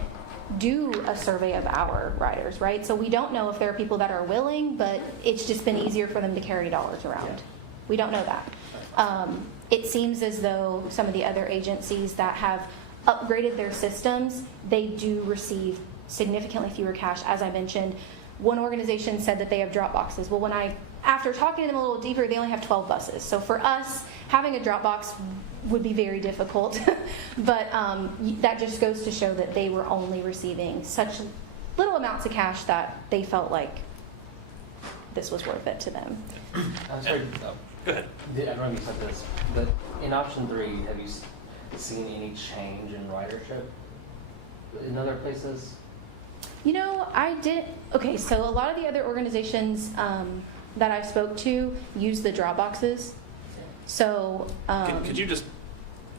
do a survey of our riders, right? So we don't know if there are people that are willing, but it's just been easier for them to carry dollars around. We don't know that. It seems as though some of the other agencies that have upgraded their systems, they do receive significantly fewer cash. As I mentioned, one organization said that they have drop boxes. Well, after talking to them a little deeper, they only have 12 buses. So for us, having a drop box would be very difficult. But that just goes to show that they were only receiving such little amounts of cash that they felt like this was worth it to them. I'm sorry, Go ahead. I don't know if you said this, but in option 3, have you seen any change in ridership in other places? You know, I did, okay, so a lot of the other organizations that I spoke to use the drop boxes. So, Could you just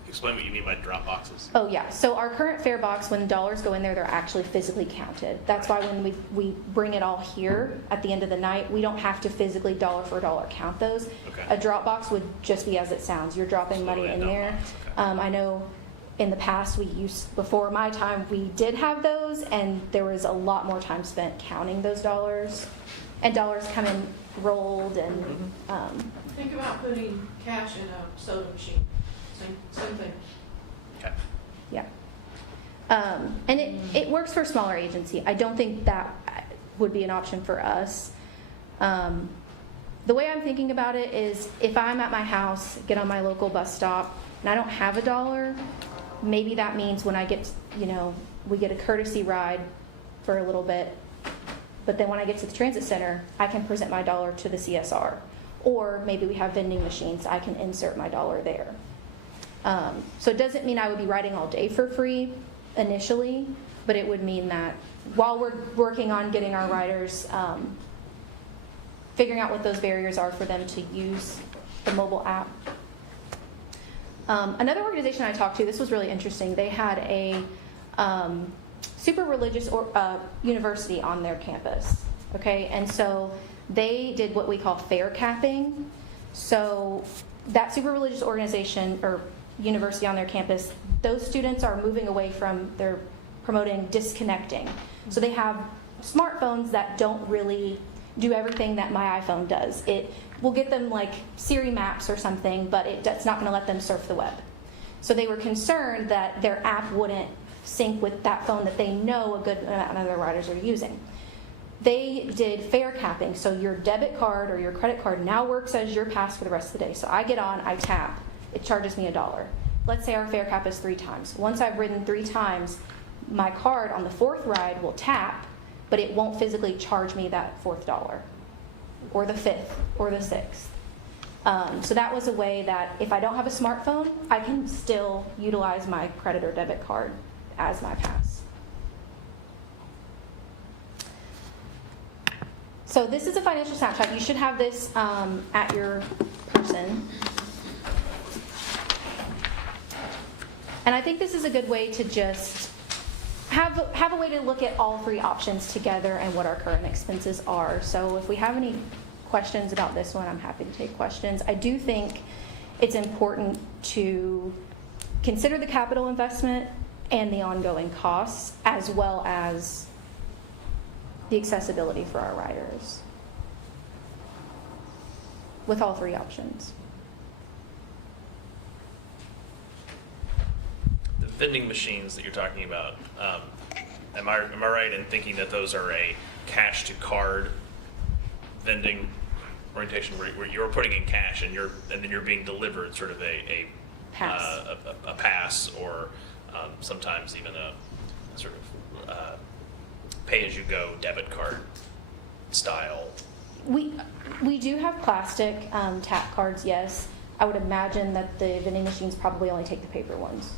explain what you mean by drop boxes? oh yeah, so our current fare box, when dollars go in there, they're actually physically counted. That's why when we bring it all here at the end of the night, we don't have to physically dollar for dollar count those. Okay. A drop box would just be as it sounds. You're dropping money Totally a in dumb there. box, okay. I know in the past before my time, we did have those, and there was a lot more time spent counting those dollars. And dollars come in rolled and, Think about putting cash in a soda machine. Same thing. Okay. yeah. And it works for a smaller agency. I don't think that would be an option for us. The way I'm thinking about it is if I'm at my house, get on my local bus stop, and I don't have $1, maybe that means when I get, we get a courtesy ride for a little bit, but then when I get to the transit center, I can present my dollar to the CSR. Or maybe we have vending machines, I can insert my dollar there. So it doesn't mean I would be riding all day for free initially, but it would mean that while we're working on getting our riders, figuring out what those barriers are for them to use the mobile app. Another organization I talked to, this was really interesting, they had a super religious university on their campus, okay? And so they did what we call fare capping. So that super religious organization or university on their campus, those students are moving away from, they're promoting disconnecting. So they have smartphones that don't really do everything that my iPhone does. It will get them like Siri Maps or something, but it's not going to let them surf the web. So they were concerned that their app wouldn't sync with that phone that they know a good amount of their riders are using. They did fare capping, so your debit card or your credit card now works as your pass for the rest of the day. So I get on, I tap, it charges me $1. Let's say our fare cap is 3 times. Once I've ridden 3 times, my card on the 4th ride will tap, but it won't physically charge me that $4th, or the 5th, or the 6th. So that was a way that if I don't have a smartphone, I can still utilize my credit or debit card as my pass. So this is a financial snapshot. You should have this at your person. And I think this is a good way to just have a way to look at all 3 options together and what our current expenses are. So if we have any questions about this one, I'm happy to take questions. I do think it's important to consider the capital investment and the ongoing costs, as well as the accessibility for our riders, with all 3 options. The vending machines that you're talking about, am I right in thinking that those are a cash to card vending orientation where you're putting in cash and then you're being delivered sort of a Pass. A pass, or sometimes even a sort of pay-as-you-go debit card style? We do have plastic tap cards, yes. I would imagine that the vending machines probably only take the paper ones.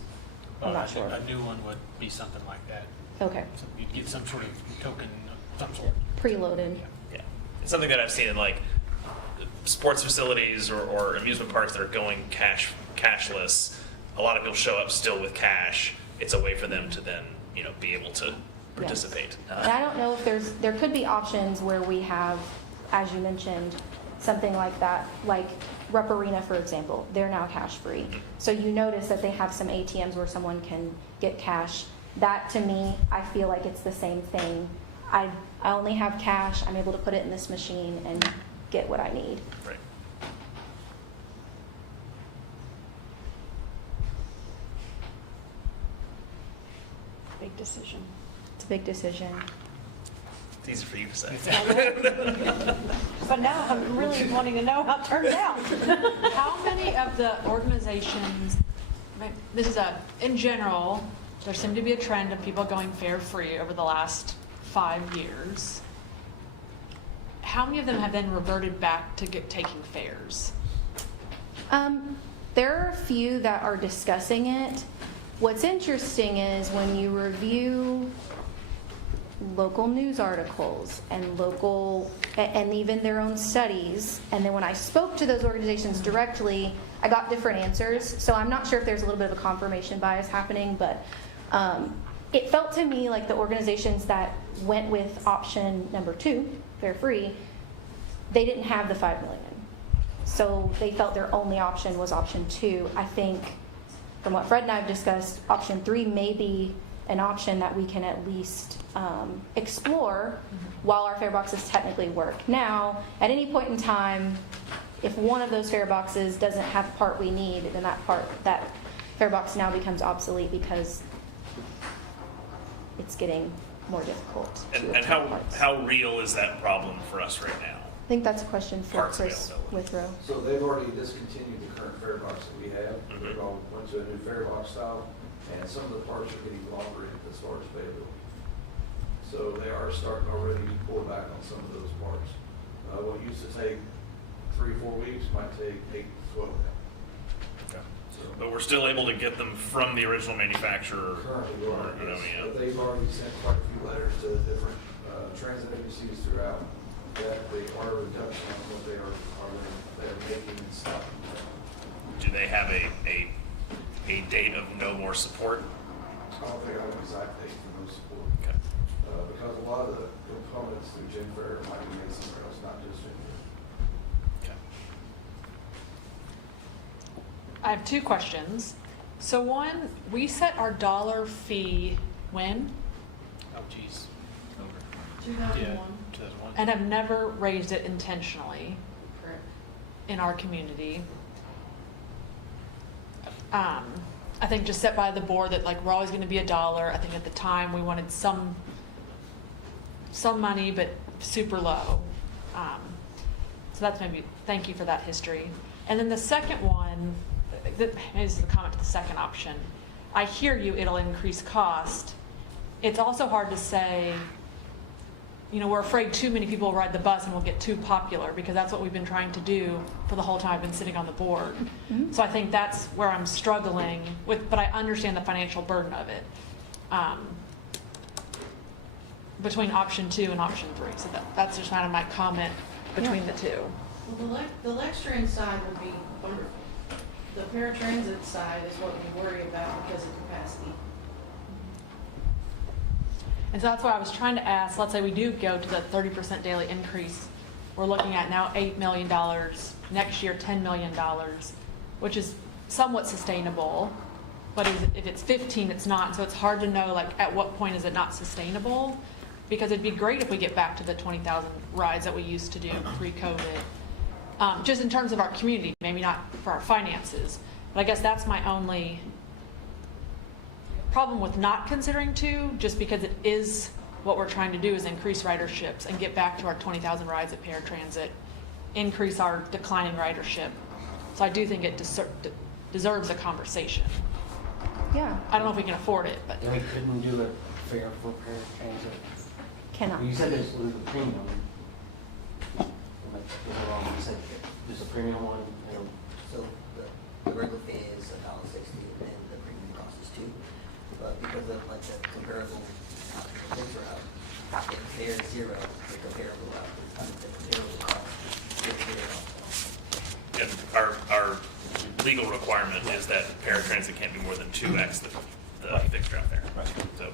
I'm not sure. A new one would be something like that. Okay. So you'd get some sort of token of some sort. Preloaded. Yeah. It's something that I've seen in like sports facilities or amusement parks that are going cashless. A lot of people show up still with cash. It's a way for them to then, be able to participate. Yes. And I don't know if there could be options where we have, as you mentioned, something like that, like Rupp Arena, for example. They're now cash free. So you notice that they have some ATMs where someone can get cash. That, to me, I feel like it's the same thing. I only have cash. I'm able to put it in this machine and get what I need. Right. Big decision. It's a big decision. It's easy for you to say. But now I'm really wanting to know how it turned out. How many of the organizations, in general, there seemed to be a trend of people going fare free over the last 5 years. how many of them have then reverted back to taking fares? There are a few that are discussing it. What's interesting is when you review local news articles and and even their own studies, and then when I spoke to those organizations directly, I got different answers. So I'm not sure if there's a little bit of a confirmation bias happening, but it felt to me like the organizations that went with option number 2, fare free, they didn't have the $5 million. So they felt their only option was option 2. I think from what Fred and I have discussed, option 3 may be an option that we can at least explore while our fare boxes technically work. Now, at any point in time, if one of those fare boxes doesn't have the part we need, then that fare box now becomes obsolete because it's getting more difficult. And how real is that problem for us right now? I think that's a question for Parts Chris availability. Withrow. So they've already discontinued the current fare box that we have. Mhm. They've all went to a new fare box style, and some of the parts are getting longer as far as availability. So they are starting already to pull back on some of those parts. What used to take 3 or 4 weeks might take 8 to 12 now. Okay. So But we're still able to get them from the original manufacturer. currently, we are, you know, yes. yeah. But they've already sent quite a few letters to different transit agencies throughout that they are a reduction on what they are making and stopping. Do they have a date of no more support? I don't think I have an exact date for no support. Okay. Because a lot of the components through GenFair might be made somewhere else, not just GenFair. Okay. I have 2 questions. So one, we set our dollar fee when? Oh, geez. 2001. Yeah, 2001. And have never raised it intentionally Correct. in our community. I think just set by the board that like we're always going to be $1. I think at the time we wanted some money, but super low. So that's maybe, thank you for that history. And then the second one, maybe this is a comment to the second option. I hear you, it'll increase cost. It's also hard to say, you know, we're afraid too many people will ride the bus and we'll get too popular, because that's what we've been trying to do for the whole time I've been sitting on the board. Mhm. So I think that's where I'm struggling with, but I understand the financial burden of it. Between option 2 and option 3. So that's just kind of my comment between the two. Well, the Lextran side would be wonderful. The paratransit side is what we worry about because of capacity. And so that's why I was trying to ask, let's say we do go to the 30% daily increase. We're looking at now $8 million, next year $10 million, which is somewhat sustainable. But if it's 15, it's not. So it's hard to know, like, at what point is it not sustainable? Because it'd be great if we get back to the 20,000 rides that we used to do pre-COVID. Just in terms of our community, maybe not for our finances. But I guess that's my only problem with not considering 2, just because it is what we're trying to do is increase riderships and get back to our 20,000 rides at paratransit, increase our declining ridership. So I do think it deserves a conversation. Yeah, I don't know if we can afford it, but And we couldn't do a fare for paratransit. cannot. You said there's a premium. Am I wrong? You said there's a premium one. So the regular fee is $1.60, and then the premium cost is $2. But because of like the comparable things are out, if the fare is 0, the comparable cost is 0. And our legal requirement is that paratransit can't be more than 2x the fixed route fare. Right. So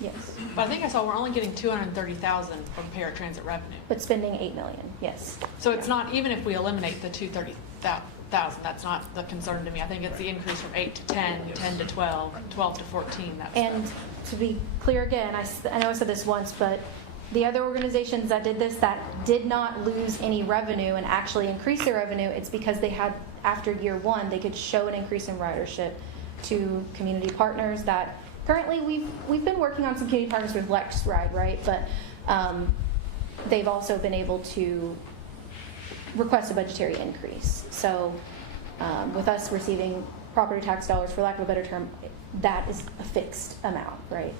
Yes, I think I saw we're only getting 230,000 from paratransit revenue. but spending $8 million, yes. So it's not, even if we eliminate the 230,000, that's not the concern to me. I think it's the increase from 8 to 10, 10 to 12, 12 to 14. And to be clear again, I know I said this once, but the other organizations that did this that did not lose any revenue and actually increase their revenue, it's because they had, after year 1, they could show an increase in ridership to community partners that currently we've been working on some community partners with Lextran, right? But they've also been able to request a budgetary increase. So with us receiving property tax dollars, for lack of a better term, that is a fixed amount, right?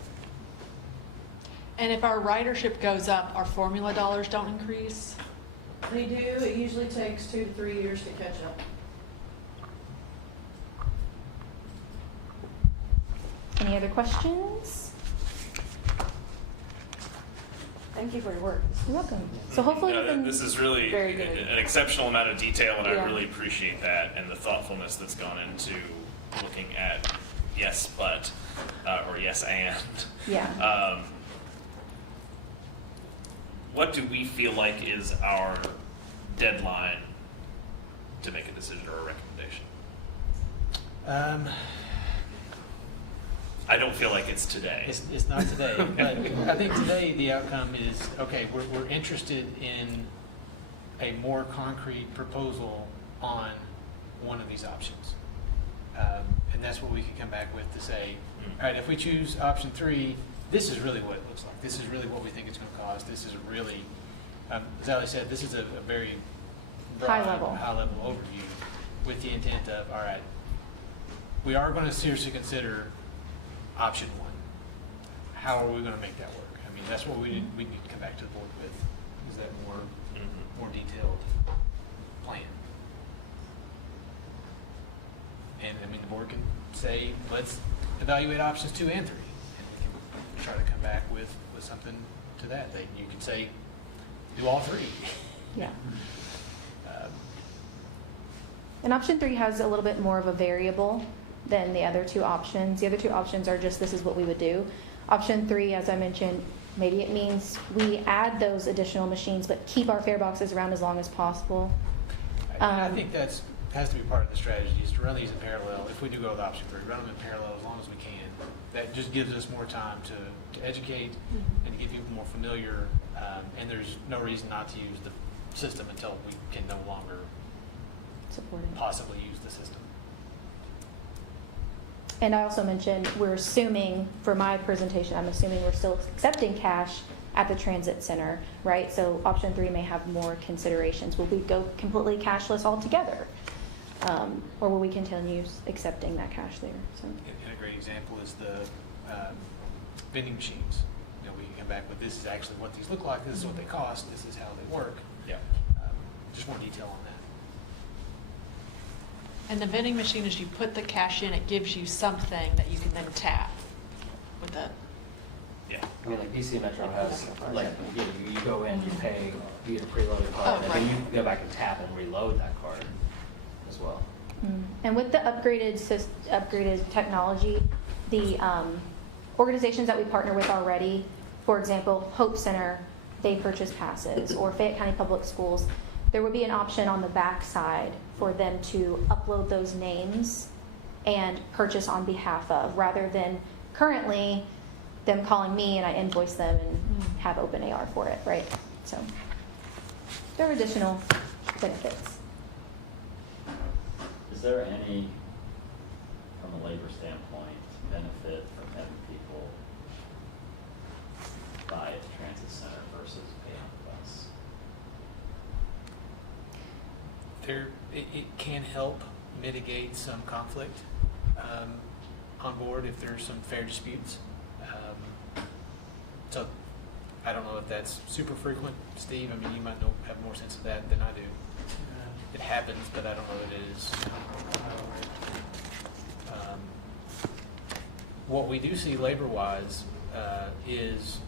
And if our ridership goes up, our formula dollars don't increase? They do, it usually takes 2 to 3 years to catch up. Any other questions? Thank you for your work. You're welcome. So hopefully within. This is really Very good. an exceptional amount of detail, and I Yeah. really appreciate that and the thoughtfulness that's gone into looking at yes, but, or yes, and. Yeah. What do we feel like is our deadline to make a decision or a recommendation? I don't feel like it's today. It's not today, but I think today the outcome is, okay, we're interested in a more concrete proposal on one of these options. And that's what we could come back with to say, all right, if we choose option 3, this is really what it looks like. This is really what we think it's going to cost. This is really, as Ali said, this is a very broad, high-level overview with the intent of, all right, we are going to seriously consider option 1. How are we going to make that work? I mean, that's what we need to come back to the board with, is that more detailed plan. And I mean, the board can say, let's evaluate options 2 and 3, and we can try to come back with something to that. You can say, do all 3. Yeah. And option 3 has a little bit more of a variable than the other 2 options. The other 2 options are just, this is what we would do. Option 3, as I mentioned, maybe it means we add those additional machines, but keep our fare boxes around as long as possible. I think that's has to be part of the strategy, is to run these in parallel. If we do go with option 3, run them in parallel as long as we can. That just gives us more time to educate and to get people more familiar. And there's no reason not to use the system until we can no longer possibly use the system. And I also mentioned, we're assuming, for my presentation, I'm assuming we're still accepting cash at the transit center, right? So option 3 may have more considerations. Will we go completely cashless altogether? Or will we continue accepting that cash there? So. And a great example is the vending machines. You know, we can come back with, this is actually what these look like, this is what they cost, this is how they work. Yeah. Just more detail on that. And the vending machine, as you put the cash in, it gives you something that you can then tap with it. Yeah. I mean, like DC Metro has, like, you go in, you pay, you get a preloaded card, and then you go back and tap and reload that card as well. And with the upgraded technology, the organizations that we partner with already, for example, Hope Center, they purchase passes, or Fayette County Public Schools, there would be an option on the back side for them to upload those names and purchase on behalf of, rather than currently them calling me and I invoice them and have open AR for it, right? So there are additional benefits. Is there any, from a labor standpoint, benefit from having people buy at the transit center versus pay on the bus? It can help mitigate some conflict on board if there's some fair disputes. So I don't know if that's super frequent, Steve. I mean, you might have more sense of that than I do. It happens, but I don't know that it is. What we do see labor-wise is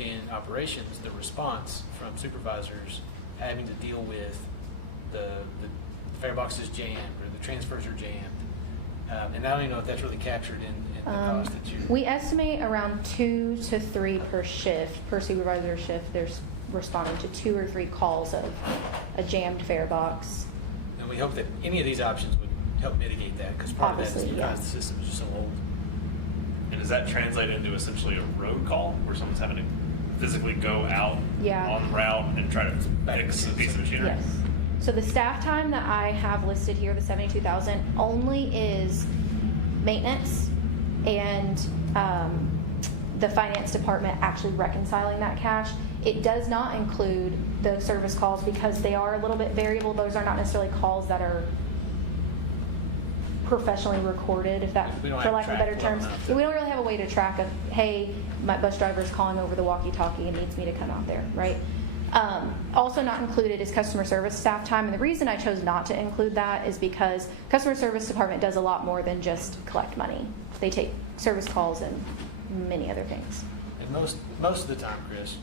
in operations, the response from supervisors having to deal with the fare box is jammed or the transfers are jammed. And I don't even know if that's really captured in the cost that you... We estimate around 2 to 3 per shift, per supervisor shift. There's responding to 2 or 3 calls of a jammed fare box. And we hope that any of these options would help mitigate that, because part of that is Obviously, because yeah. the system is just so old. And does that translate into essentially a road call where someone's having to physically go out Yeah. on route and try to fix a piece of machinery? Yes. So the staff time that I have listed here, the 72,000, only is maintenance and the finance department actually reconciling that cash. It does not include the service calls because they are a little bit variable. Those are not necessarily calls that are professionally recorded, if that, We don't for have lack of track better well terms. enough to- We don't really have a way to track of, hey, my bus driver is calling over the walkie-talkie and needs me to come out there, right? Also not included is customer service staff time, and the reason I chose not to include that is because customer service department does a lot more than just collect money. They take service calls and many other things. And most of the time, Chris,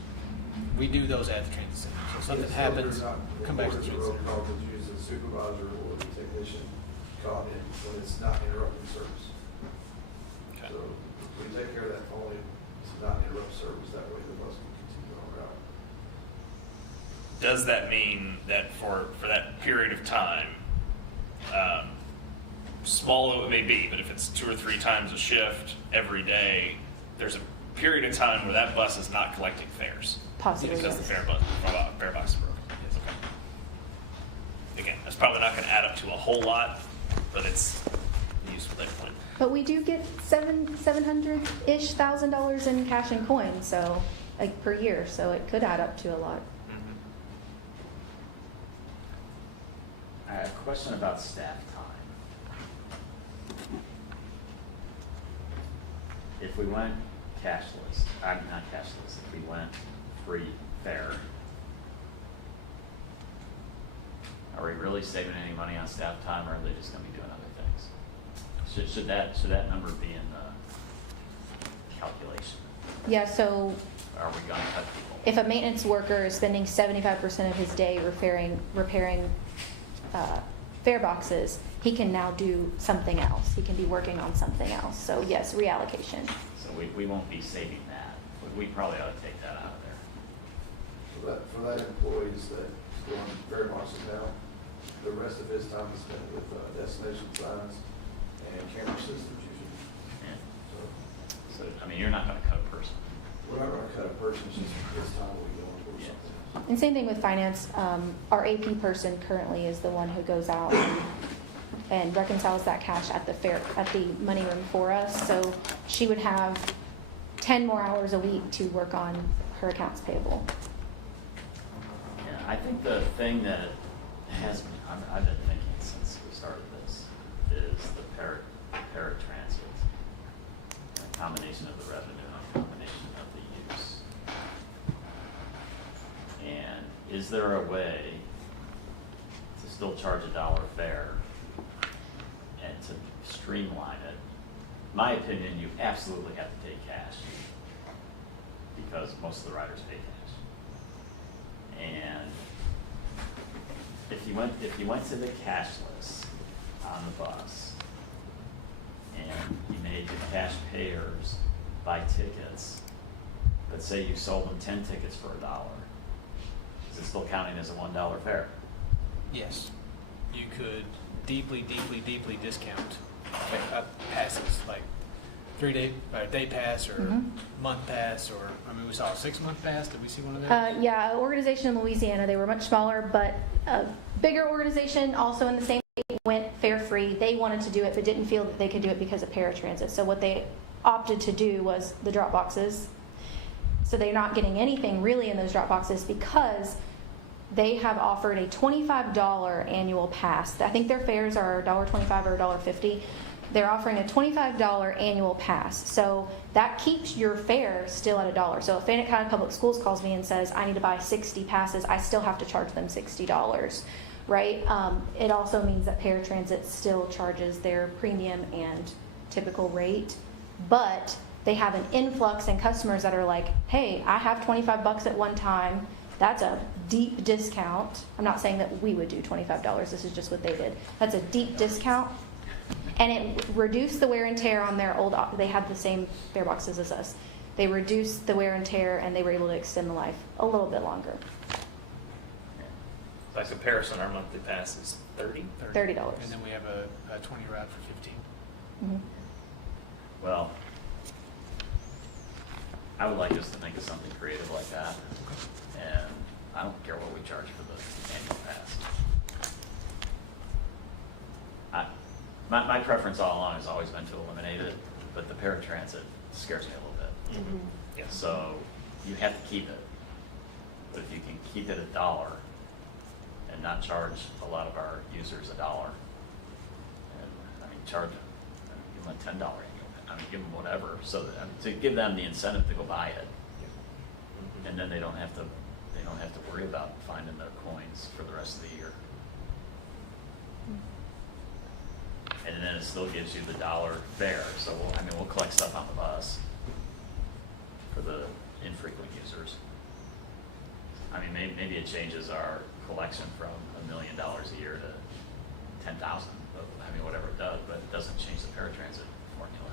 we do those at the transit center. So if something Yes, happens, they're not come back to the reported transit roll center. call, it's usually the supervisor or the technician called in when it's not interrupting service. Okay. So we take care of that only to not interrupt service, that way the bus can continue on route. Does that mean that for that period of time, small though it may be, but if it's 2 or 3 times a shift every day, there's a period of time where that bus is not collecting fares? Possibly, Because yes. the fare box is broken. Yes, okay. Again, that's probably not going to add up to a whole lot, but it's a useful data point. But we do get $700-ish thousand in cash and coins, so like per year, so it could add up to a lot. I have a question about staff time. If we went cashless, not cashless, if we went free fare, are we really saving any money on staff time, or are they just gonna be doing other things? Should that number be in the calculation? Yeah, so Are we gonna cut people? if a maintenance worker is spending 75% of his day repairing fare boxes, he can now do something else. He can be working on something else. So yes, reallocation. So we won't be saving that. We probably ought to take that out of there. So for that employees that go on fare boxes now, the rest of his time is spent with destination signs and camera systems usually. Yeah. So So, I mean, you're not gonna cut a person. we're not gonna cut a person, it's just this time we go and do something else. And same thing with finance. Our AP person currently is the one who goes out and reconciles that cash at the money room for us. So she would have 10 more hours a week to work on her accounts payable. Yeah, I think the thing that has been, I've been thinking since we started this, is the paratransit. A combination of the revenue and a combination of the use. And is there a way to still charge $1 fare and to streamline it? My opinion, you absolutely have to take cash, because most of the riders pay cash. And if you went to the cashless on the bus, and you made the cash payers buy tickets, but say you sold them 10 tickets for $1, is it still counting as a $1 fare? Yes, you could deeply discount passes, like 3-day, day pass, or month pass, or, I mean, we saw a 6-month pass. Did we see one of those? Yeah, an organization in Louisiana, they were much smaller, but a bigger organization also in the same state went fare free. They wanted to do it, but didn't feel that they could do it because of paratransit. So what they opted to do was the drop boxes. So they're not getting anything really in those drop boxes because they have offered a $25 annual pass. I think their fares are $1.25 or $1.50. They're offering a $25 annual pass. So that keeps your fare still at $1. So if Fayette County Public Schools calls me and says, I need to buy 60 passes, I still have to charge them $60, right? It also means that paratransit still charges their premium and typical rate, but they have an influx in customers that are like, hey, I have $25 at one time. That's a deep discount. I'm not saying that we would do $25. This is just what they did. That's a deep discount. And it reduced the wear and tear on their old, they had the same fare boxes as us. They reduced the wear and tear, and they were able to extend the life a little bit longer. By comparison, our monthly pass is $30. $30. And then we have a 20 ride for 15. Mhm. Well, I would like us to think of something creative like that. And I don't care what we charge for the annual pass. My preference all along has always been to eliminate it, but the paratransit scares me a little bit. Yeah. So you have to keep it. But if you can keep it $1 and not charge a lot of our users $1, and I mean, charge them, give them a $10 annual pass. I mean, give them whatever, so that, I mean, to give them the incentive to go buy it. And then they don't have to worry about finding their coins for the rest of the year. And then it still gives you the dollar fare, so we'll collect stuff on the bus for the infrequent users. I mean, maybe it changes our collection from $1 million a year to 10,000, I mean, whatever it does, but it doesn't change the paratransit formula.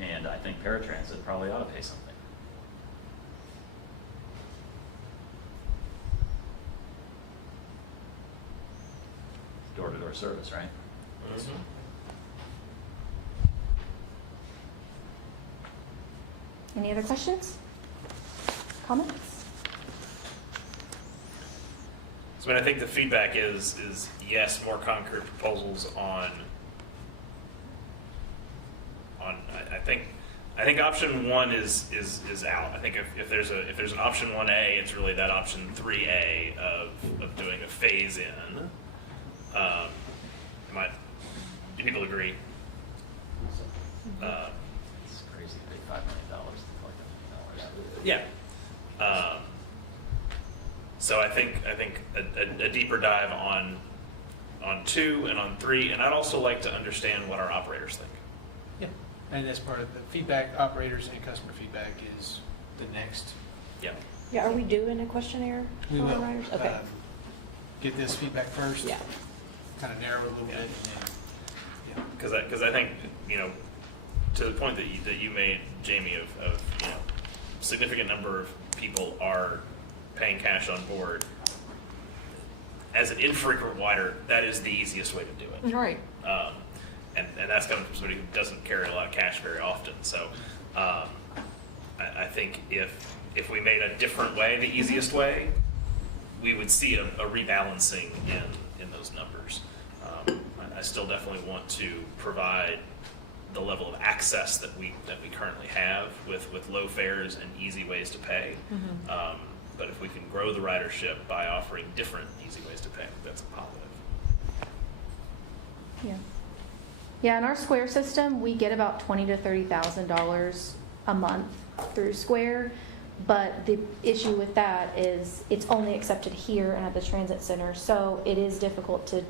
And I think paratransit probably ought to pay something. Door-to-door service, right? Any other questions? Comments? So I mean, I think the feedback is yes, more concrete proposals on I think option 1 is out. I think if there's an option 1A, it's really that option 3A of doing a phase in. Do people agree? It's crazy to pay $5 million to collect $1 million. Yeah. So I think a deeper dive on 2 and on 3, and I'd also like to understand what our operators think. Yeah, and as part of the feedback, operators and customer feedback is the next. Yeah. Yeah, are we doing a questionnaire? We for our will riders? Okay. Get this feedback first. Yeah. Kind of narrow it a little bit, and then, Because I think, to the point that you made, Jamie, of significant number of people are paying cash on board. As an infrequent rider, that is the easiest way to do it. Right. And that's coming from somebody who doesn't carry a lot of cash very often. So I think if we made a different way, the easiest way, we would see a rebalancing in those numbers. I still definitely want to provide the level of access that we currently have with low fares and easy ways to pay. But if we can grow the ridership by offering different easy ways to pay, that's a positive. Yeah. Yeah, in our Square system, we get about $20,000 to $30,000 a month through Square. But the issue with that is it's only accepted here and at the transit center. So it is difficult to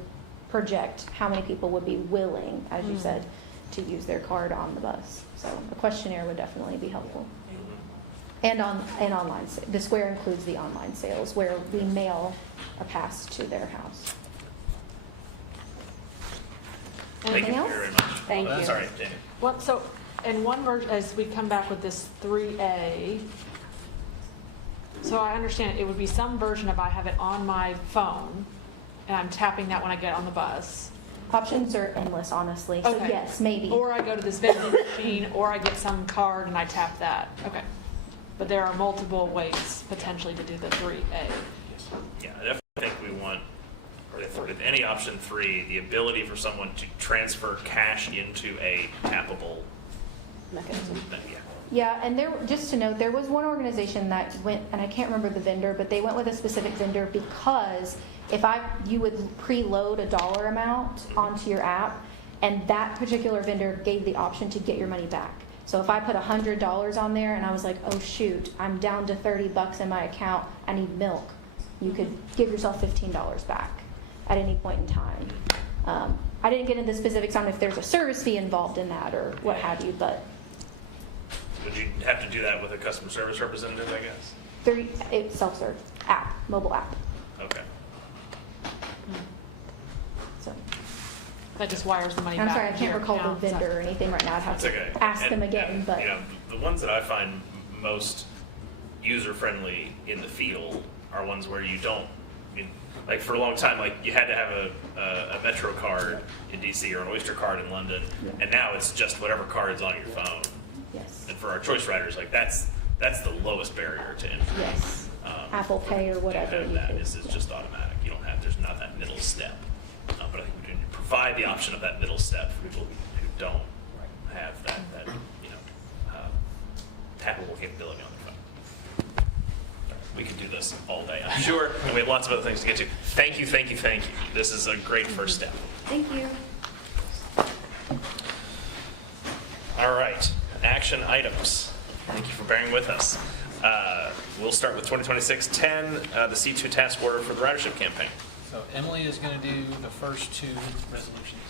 project how many people would be willing, as you said, to use their card on the bus. So a questionnaire would definitely be helpful. And online, the Square includes the online sales where we mail a pass to their house. Thank Anything you else? very much. Thank you. Sorry, Jamie. Well, so in one version, as we come back with this 3A, so I understand it would be some version of I have it on my phone and I'm tapping that when I get on the bus. Options are endless, honestly. So Okay. yes, maybe. Or I go to this vending machine, or I get some card and I tap that. Okay. But there are multiple ways potentially to do the 3A. Yeah, I definitely think we want, or with any option 3, the ability for someone to transfer cash into a tappable Mechanism. yeah. Yeah, and just to note, there was one organization that went, and I can't remember the vendor, but they went with a specific vendor because you would preload a dollar amount onto your app, and that particular vendor gave the option to get your money back. So if I put $100 on there and I was like, oh shoot, I'm down to $30 in my account, I need milk, you could give yourself $15 back at any point in time. I didn't get into the specifics on if there's a service fee involved in that or what have you, but Would you have to do that with a customer service representative, I guess? it's self-serve app, mobile app. Okay. So That just wires the money I'm back. sorry, I into can't your recall the account. vendor or anything right now. I'd have That's okay. to ask them again, And, but the ones that I find most user-friendly in the field are ones where you don't, like for a long time, like you had to have a Metro card in DC or an Oyster card in London, and now it's just whatever card's on your phone. yes, And for our choice riders, like that's the lowest barrier to entry. yes, Apple Pay or whatever. And you that could- is just automatic. There's not that middle step. But I think we can provide the option of that middle step for people who don't have that tappable capability on their phone. We could do this all day, I'm sure, and we have lots of other things to get to. Thank you. This is a great first step. Thank you. All right, action items. Thank you for bearing with us. We'll start with 2026-10, the C2 task order for the ridership campaign. So Emily is going to do the first two resolutions.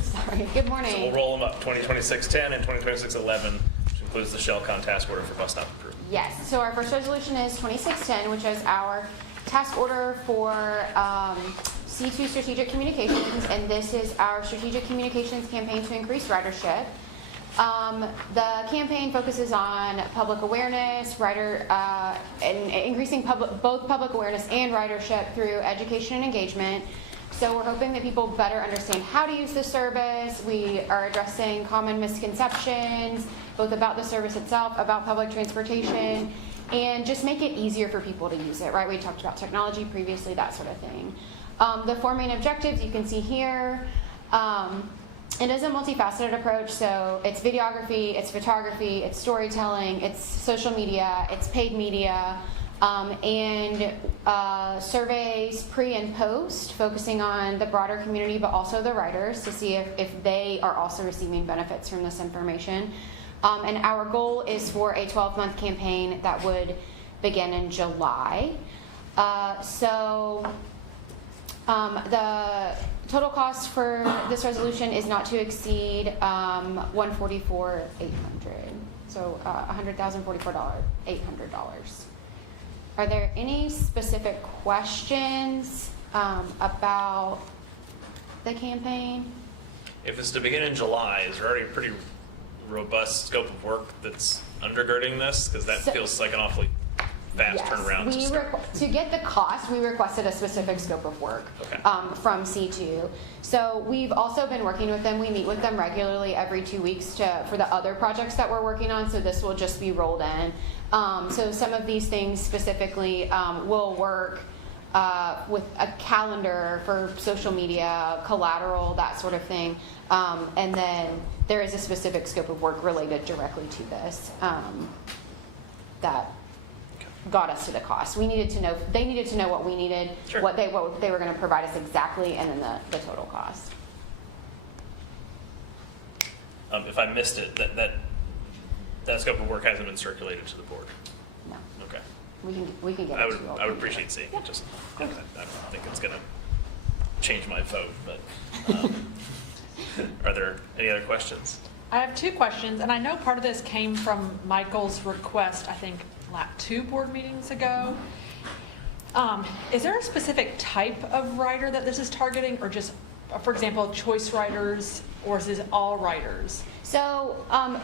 Sorry, good morning. So we'll roll them up, 2026-10 and 2026-11, which includes the Shellcon task order for bus stop improvement. Yes, so our first resolution is 2610, which is our task order for C2 strategic communications, and this is our strategic communications campaign to increase ridership. The campaign focuses on public awareness, and increasing both public awareness and ridership through education and engagement. So we're hoping that people better understand how to use the service. We are addressing common misconceptions, both about the service itself, about public transportation, and just make it easier for people to use it, right? We talked about technology previously, that sort of thing. The four main objectives you can see here. It is a multifaceted approach, so it's videography, it's photography, it's storytelling, it's social media, it's paid media, and surveys pre and post, focusing on the broader community but also the riders to see if they are also receiving benefits from this information. And our goal is for a 12-month campaign that would begin in July. The total cost for this resolution is not to exceed $144,800. So $100,044,800. Are there any specific questions about the campaign? If it's to begin in July, is there already a pretty robust scope of work that's undergirding this? Because that feels like an awfully fast turnaround. To get the cost, we requested a specific scope of work from C2. So we've also been working with them. We meet with them regularly every 2 weeks for the other projects that we're working on. So this will just be rolled in. So some of these things specifically will work with a calendar for social media, collateral, that sort of thing. And then there is a specific scope of work related directly to this that got us to the cost. We needed to know, they needed to know what we needed, sure, what they were going to provide us exactly, and then the total cost. If I missed it, that scope of work hasn't been circulated to the board. No. Okay. We can get it to you. I would appreciate seeing it. Just I don't think it's going to change my vote, but are there any other questions? I have two questions, and I know part of this came from Michael's request, I think, 2 board meetings ago. Is there a specific type of rider that this is targeting, or just, for example, choice riders, or is this all riders? So,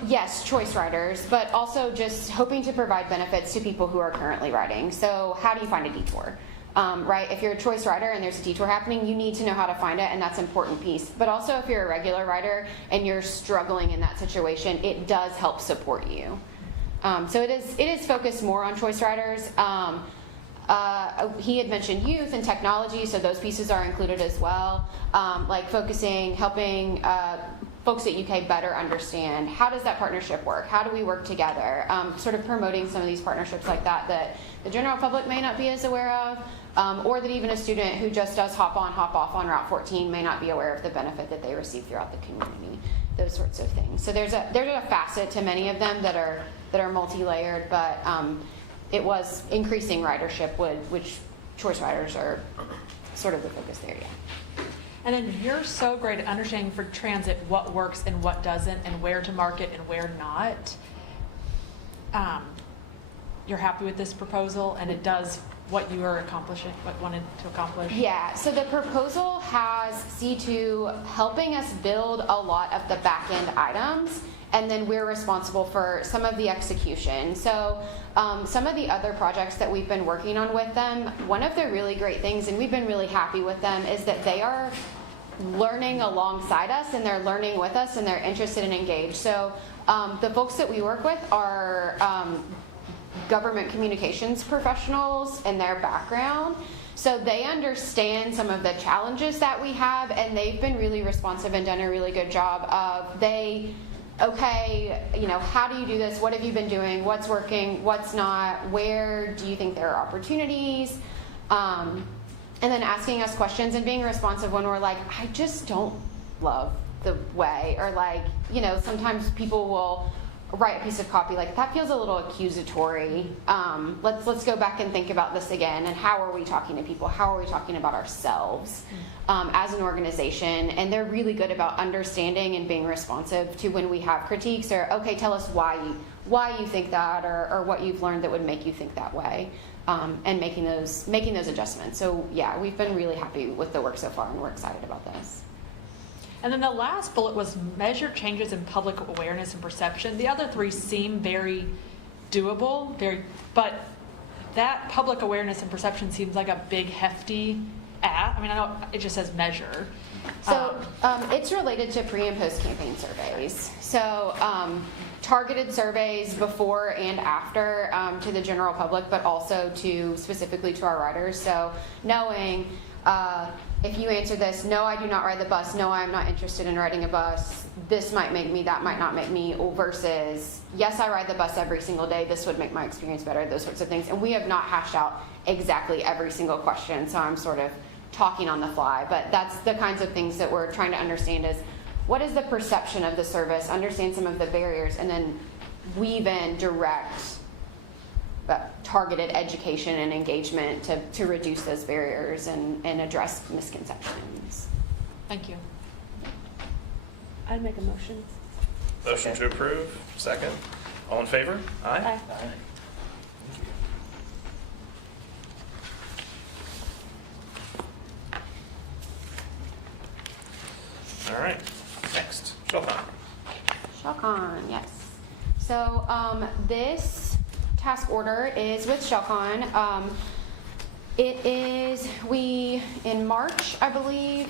yes, choice riders, but also just hoping to provide benefits to people who are currently riding. So how do you find a detour? Right? If you're a choice rider and there's a detour happening, you need to know how to find it, and that's an important piece. But also, if you're a regular rider and you're struggling in that situation, it does help support you. So it is focused more on choice riders. He had mentioned youth and technology, so those pieces are included as well. Like helping folks at UK better understand how does that partnership work? How do we work together? Sort of promoting some of these partnerships like that the general public may not be as aware of, or that even a student who just does hop on, hop off on Route 14 may not be aware of the benefit that they receive throughout the community. Those sorts of things. So there's a facet to many of them that are multi-layered, but it was increasing ridership, which choice riders are sort of the focus area. And then you're so great at understanding for transit what works and what doesn't, and where to market and where not. You're happy with this proposal, and it does what you are accomplishing, what you wanted to accomplish? Yeah, so the proposal has C2 helping us build a lot of the back-end items, and then we're responsible for some of the execution. So some of the other projects that we've been working on with them, one of the really great things, and we've been really happy with them, is that they are learning alongside us, and they're learning with us, and they're interested and engaged. So the folks that we work with are government communications professionals and their background. So they understand some of the challenges that we have, and they've been really responsive and done a really good job of okay, how do you do this? What have you been doing? What's working? What's not? Where do you think there are opportunities? And then asking us questions and being responsive when we're like, I just don't love the way, or like, you know, sometimes people will write a piece of copy like that feels a little accusatory. Let's go back and think about this again, and how are we talking to people? How are we talking about ourselves as an organization? And they're really good about understanding and being responsive to when we have critiques, or okay, tell us why you think that, or what you've learned that would make you think that way, and making those adjustments. So yeah, we've been really happy with the work so far, and we're excited about this. And then the last bullet was measure changes in public awareness and perception. The other three seem very doable, but that public awareness and perception seems like a big, hefty I mean, I know it just says measure. So it's related to pre and post campaign surveys. So targeted surveys before and after to the general public, but also specifically to our riders. So knowing if you answer this, no, I do not ride the bus, no, I'm not interested in riding a bus, this might make me, that might not make me, versus, yes, I ride the bus every single day, this would make my experience better, those sorts of things. And we have not hashed out exactly every single question, so I'm sort of talking on the fly. But that's the kinds of things that we're trying to understand is, what is the perception of the service, understand some of the barriers, and then weave in direct targeted education and engagement to reduce those barriers and address misconceptions. Thank you. I'd make a motion. Motion to approve, second. All in favor? Aye. All right, next, Shelton. Shelcon, yes. So this task order is with Shelcon. It is, in March, I believe,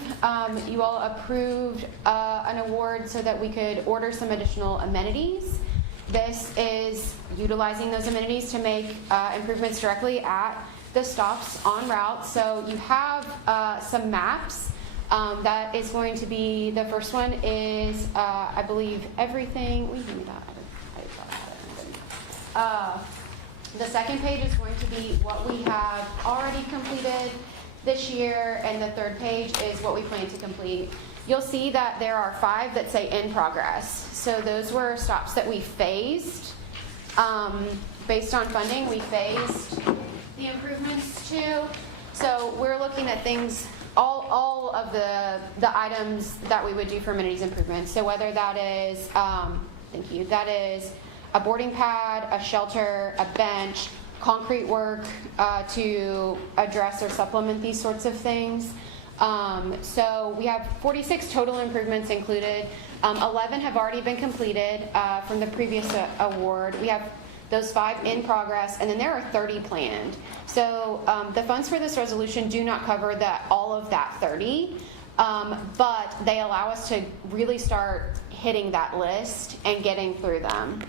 you all approved an award so that we could order some additional amenities. This is utilizing those amenities to make improvements directly at the stops on route. So you have some maps. That is going to be, the first one is, I believe, everything. We can do that. The second page is going to be what we have already completed this year, and the third page is what we plan to complete. You'll see that there are 5 that say in progress. So those were stops that we phased. Based on funding, we phased the improvements to. So we're looking at things, all of the items that we would do for amenities improvements. So whether that is, thank you, that is a boarding pad, a shelter, a bench, concrete work to address or supplement these sorts of things. So we have 46 total improvements included. 11 have already been completed from the previous award. We have those 5 in progress, and then there are 30 planned. So the funds for this resolution do not cover all of that 30, but they allow us to really start hitting that list and getting through them.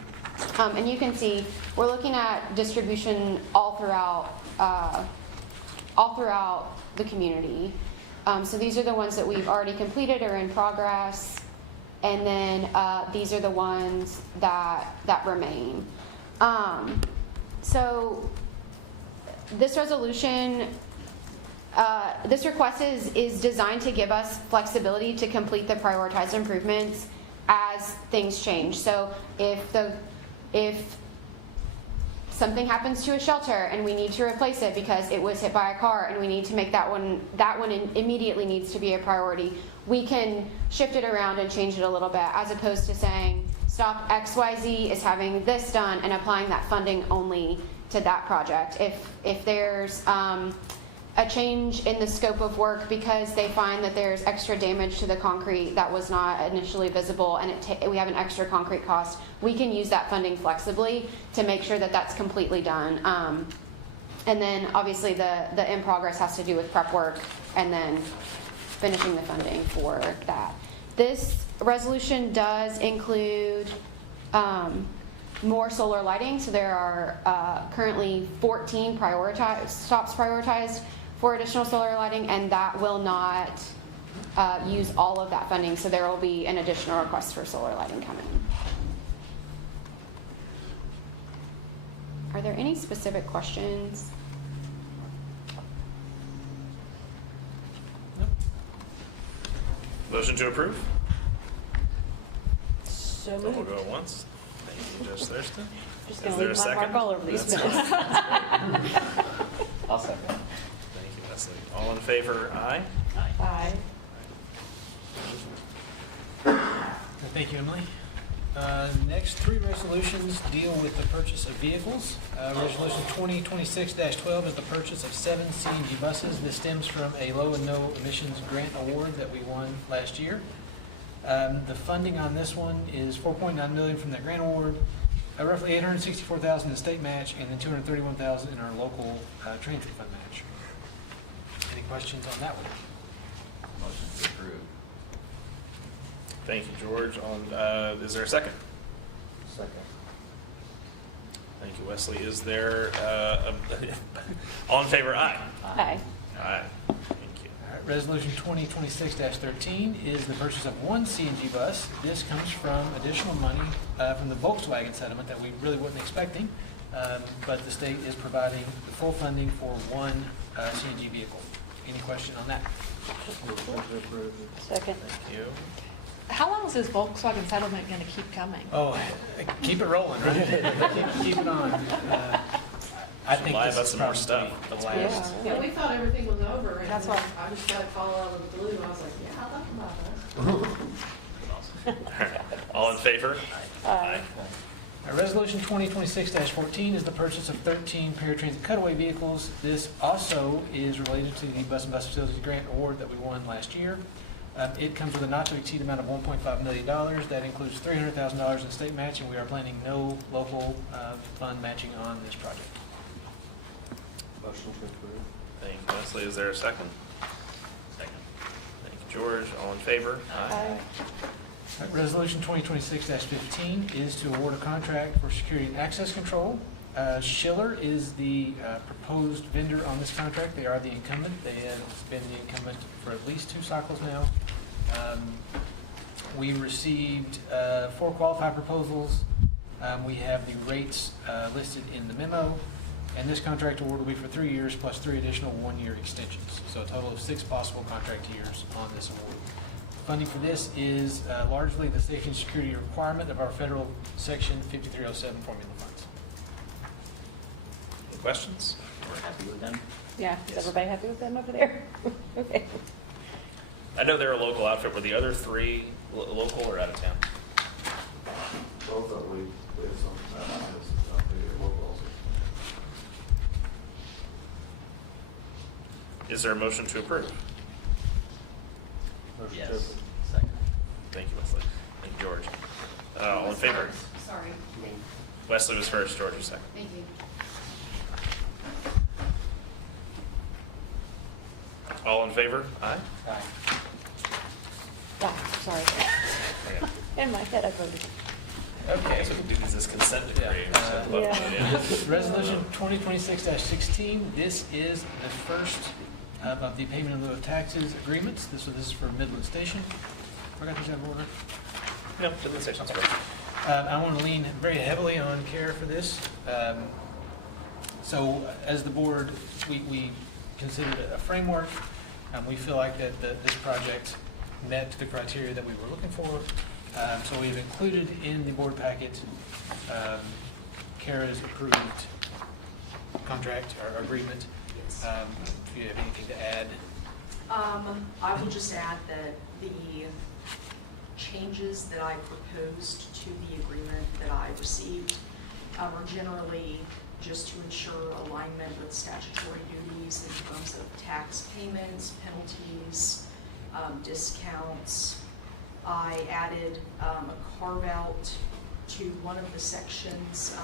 And you can see we're looking at distribution all throughout the community. So these are the ones that we've already completed or in progress, and then these are the ones that remain. So this resolution, this request is designed to give us flexibility to complete the prioritized improvements as things change. So if something happens to a shelter and we need to replace it because it was hit by a car and we need to make that one immediately needs to be a priority, we can shift it around and change it a little bit, as opposed to saying stop XYZ is having this done and applying that funding only to that project. If there's a change in the scope of work because they find that there's extra damage to the concrete that was not initially visible, and we have an extra concrete cost, we can use that funding flexibly to make sure that that's completely done. And then obviously the in progress has to do with prep work and then finishing the funding for that. This resolution does include more solar lighting. So there are currently 14 stops prioritized for additional solar lighting, and that will not use all of that funding. So there will be an additional request for solar lighting coming. Are there any specific questions? Motion to approve? So We'll moved. go once. Thank you, Judge Thurston. Just Is gonna there leave a my mark second? all over these That's minutes. fine. I'll second. Thank you, Wesley. All in favor, aye? Aye. Thank you, Emily. Next, 3 resolutions deal with the purchase of vehicles. Resolution 2026-12 is the purchase of 7 CNG buses. This stems from a low and no emissions grant award that we won last year. The funding on this one is $4.9 million from that grant award, roughly $864,000 in state match, and then $231,000 in our local transit fund match. Any questions on that one? Motion to approve. Thank you, George. Is there a second? Second. Thank you, Wesley. Is there, all in favor, aye? Aye. Aye. Thank you. All right, Resolution 2026-13 is the purchase of 1 CNG bus. This comes from additional money from the Volkswagen settlement that we really wasn't expecting, but the state is providing the full funding for 1 CNG vehicle. Any question on that? Second. Thank you. How long is this Volkswagen settlement going to keep coming? Oh, keep it rolling, right? keep it on. I think Lie this about is some more probably stuff. the Yeah. last. Yeah, we thought everything was over, and That's what- I just got a call out of the blue, and I was like, yeah, I'll talk about that. All in favor? Aye. Resolution 2026-14 is the purchase of 13 paratransit cutaway vehicles. This also is related to the Bus and Bus Facilities Grant Award that we won last year. It comes with a not-to-exceed amount of $1.5 million. That includes $300,000 in state match, and we are planning no local fund matching on this project. Motion to approve. Thank you, Wesley. Is there a second? Second. Thank you, George. All in favor? Aye. Resolution 2026-15 is to award a contract for security and access control. Schiller is the proposed vendor on this contract. They are the incumbent. They have been the incumbent for at least 2 cycles now. We received 4 qualified proposals. We have the rates listed in the memo. And this contract award will be for 3 years plus 3 additional 1-year extensions. So a total of 6 possible contract years on this award. Funding for this is largely the safety and security requirement of our federal Section 5307 formula funds. Any questions? We're happy with them? Yeah, is Yes. everybody happy with them over there? Okay. I know they're a local outfit. Were the other 3 local or out of town? Both of them, we have some, they're local also. Is there a motion to approve? Motion to Yes. approve. Second. Thank you, Wesley. Thank you, George. All in favor? Sorry, Wesley was first, George was second. thank you. All in favor? Aye? Aye. Oh, sorry. Okay. In my head, I voted. Okay. That's what we do is this consent decree. Yeah. Resolution 2026-16, this is the first of the payment in lieu of taxes agreements. This is for Midland Station. Forgot these out of order. No, did the sections first. I want to lean very heavily on CARE for this. So as the board, we considered a framework. We feel like that this project met the criteria that we were looking for. So we've included in the board packet CARE's approved contract or agreement. If you have anything to add. I will just add that the changes that I proposed to the agreement that I received are generally just to ensure alignment with statutory duties in terms of tax payments, penalties, discounts. I added a carve-out to one of the sections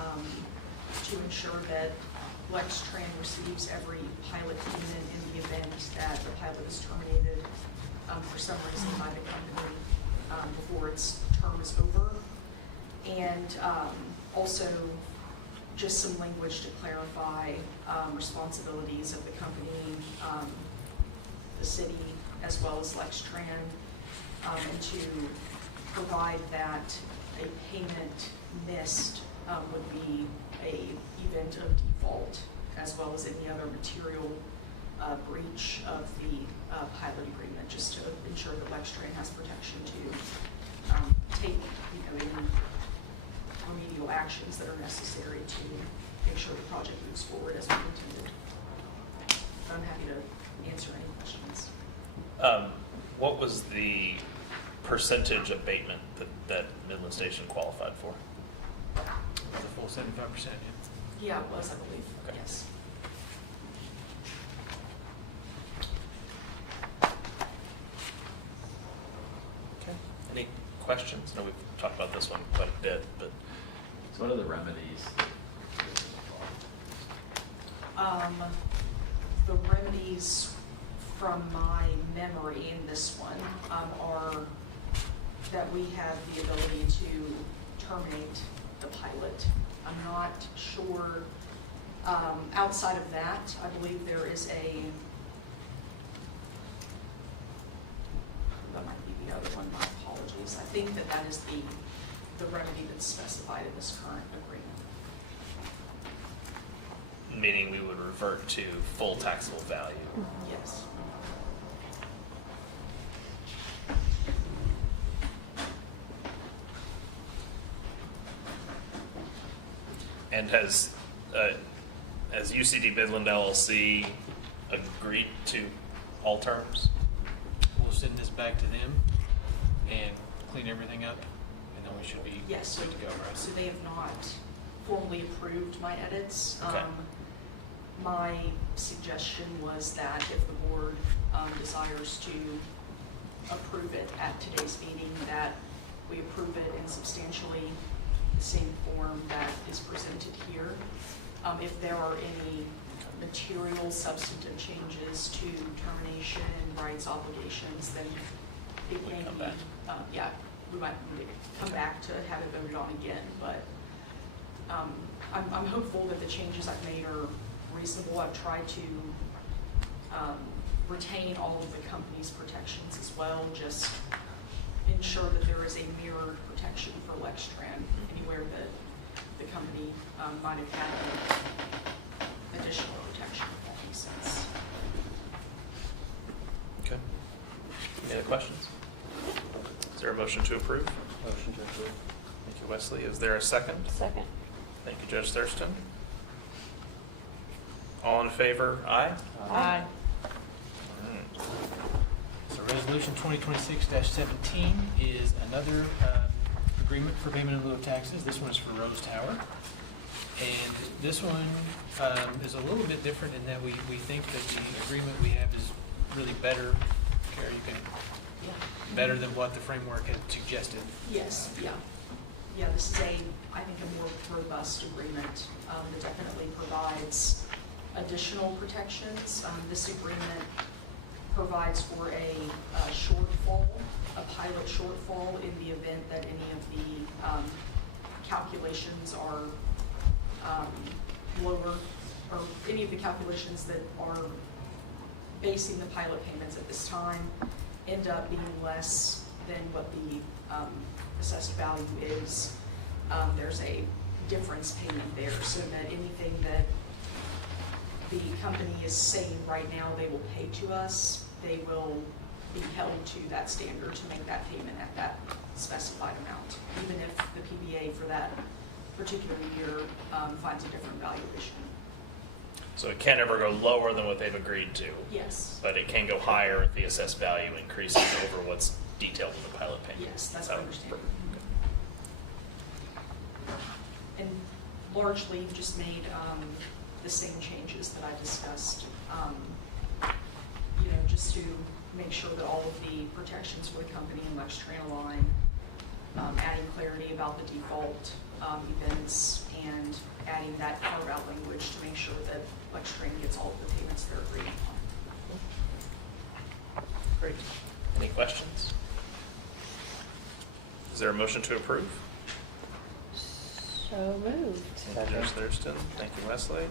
to ensure that Lextran receives every pilot payment in the event that the pilot is terminated for some reason by the company before its term is over. And also just some language to clarify responsibilities of the company, the city, as well as Lextran, and to provide that a payment missed would be a event of default, as well as any other material breach of the pilot agreement, just to ensure that Lextran has protection to take any remedial actions that are necessary to make sure the project moves forward as we intended. I'm happy to answer any questions. What was the percentage abatement that Midland Station qualified for? The full 75%, yeah. Yeah, it was, I believe, Okay. yes. Okay. Any questions? I know we've talked about this one quite a bit, but So what are the remedies? The remedies from my memory in this one are that we have the ability to terminate the pilot. I'm not sure, outside of that, I believe there is that might be the other one, my apologies. I think that is the remedy that's specified in this current agreement. meaning we would revert to full taxable value. Yes. And has UCD Midland LLC agreed to all terms? We'll send this back to them and clean everything up, and then we should be Yes, good to go, right? so they have not formally approved my edits. Okay. My suggestion was that if the board desires to approve it at today's meeting, that we approve it in substantially the same form that is presented here. If there are any material substantive changes to termination, rights, obligations, then it may come be, back. yeah, we might need to come back to have it voted on again, but I'm hopeful that the changes I've made are reasonable. I've tried to retain all of the company's protections as well, just ensure that there is a mirrored protection for Lextran anywhere that the company might have had additional protection, if that makes sense. Okay. Any other questions? Is there a motion to approve? Motion to approve. Thank you, Wesley. Is there a second? Second. Thank you, Judge Thurston. All in favor? Aye. Aye. So Resolution 2026-17 is another agreement for payment in lieu of taxes. This one is for Rose Tower. And this one is a little bit different in that we think that the agreement we have is really better. Kara, you can, Yeah. better than what the framework had suggested. Yes, yeah. Yeah, this is I think, a more robust agreement that definitely provides additional protections. This agreement provides for a shortfall, a pilot shortfall in the event that any of the calculations are lower, or any of the calculations that are basing the pilot payments at this time end up being less than what the assessed value is. There's a difference payment there, so that anything that the company is saying right now they will pay to us, they will be held to that standard to make that payment at that specified amount, even if the PBA for that particular year finds a different valuation. So it can't ever go lower than what they've agreed to, Yes. but it can go higher if the assessed value increases over what's detailed in the pilot payment. Yes, that's That my would- understanding. And largely you've just made the same changes that I discussed, just to make sure that all of the protections for the company and Lextran align, adding clarity about the default events, and adding that carve-out language to make sure that Lextran gets all of the payments they're agreeing upon. Great. Any questions? Is there a motion to approve? So moved. Thank you, Judge Thurston. Thank you, Wesley.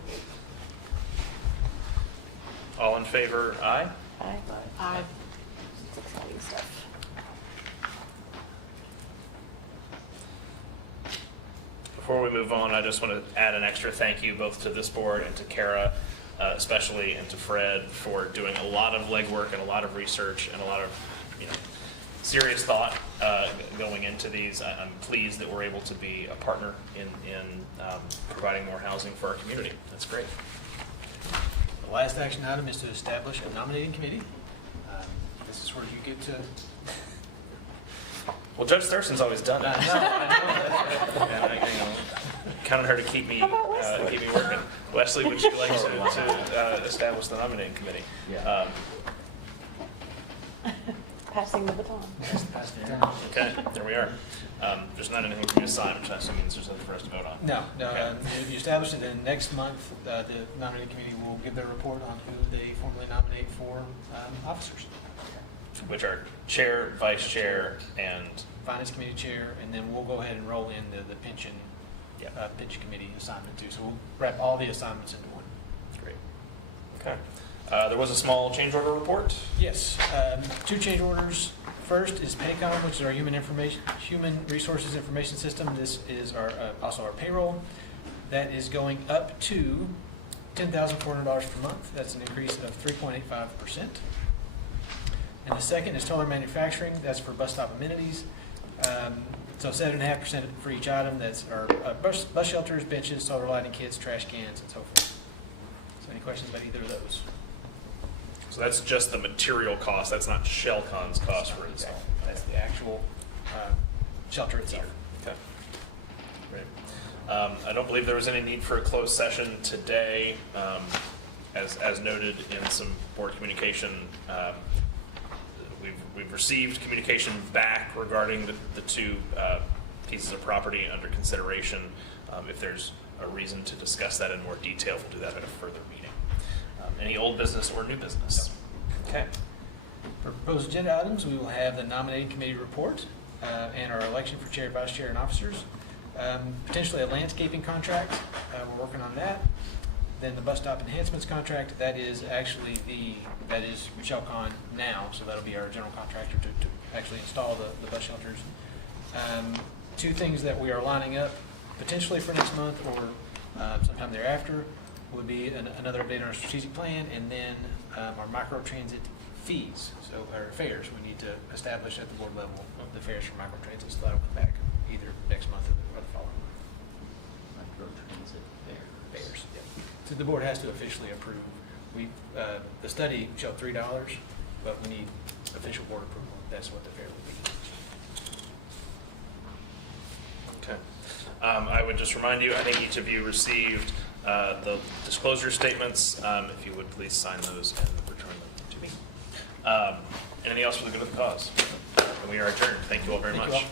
All in favor, aye? Aye. Aye. It's exciting stuff. Before we move on, I just want to add an extra thank you both to this board and to Kara especially, and to Fred for doing a lot of legwork and a lot of research and a lot of, serious thought going into these. I'm pleased that we're able to be a partner in providing more housing for our community. That's great. The last action item is to establish a nominating committee. This is where you get to. Well, Judge Thurston's always done it. I Counting her to keep me working. Wesley, would you like to establish the nominating committee? Yeah. Passing the baton. Okay, there we are. There's not anything for you to sign, which I assume means there's nothing for us to vote on. No. Okay. You establish it, then next month, the nominating committee will give their report on who they formally nominate for officers. Which are chair, vice chair, and Finance committee chair, and then we'll go ahead and roll into the pension committee assignment too. So we'll wrap all the assignments into one. great. Okay. There was a small change order report. Yes, 2 change orders. First is Paycom, which is our human resources information system. This is also our payroll. That is going up to $10,400 per month. That's an increase of 3.85%. And the second is Toller Manufacturing. That's for bus stop amenities. So 7.5% for each item. That's our bus shelters, benches, solar lighting kits, trash cans, and so forth. So any questions about either of those? So that's just the material cost. That's not ShellCon's cost for install. That's the actual shelter itself. Okay. Great. I don't believe there was any need for a closed session today. As noted in some board communication, we've received communication back regarding the 2 pieces of property under consideration. If there's a reason to discuss that in more detail, we'll do that at a further meeting. Any old business or new business? Okay. For proposed agenda items, we will have the nominating committee report and our election for chair, vice chair, and officers. Potentially a landscaping contract. We're working on that. Then the bus stop enhancements contract. That is actually ShellCon now, so that'll be our general contractor to actually install the bus shelters. 2 things that we are lining up potentially for next month or sometime thereafter would be another update on our strategic plan, and then our microtransit fees, so our fares. We need to establish at the board level the fares for microtransit, so that'll come back either next month or the following month. Microtransit Fares, yeah. So the board has to officially approve. The study showed $3, but we need official board approval. That's what the fare will be. Okay. I would just remind you, I think each of you received the disclosure statements. If you would please sign those and return them to me. Anything else for the good of the cause? And we are adjourned. Thank you all very much.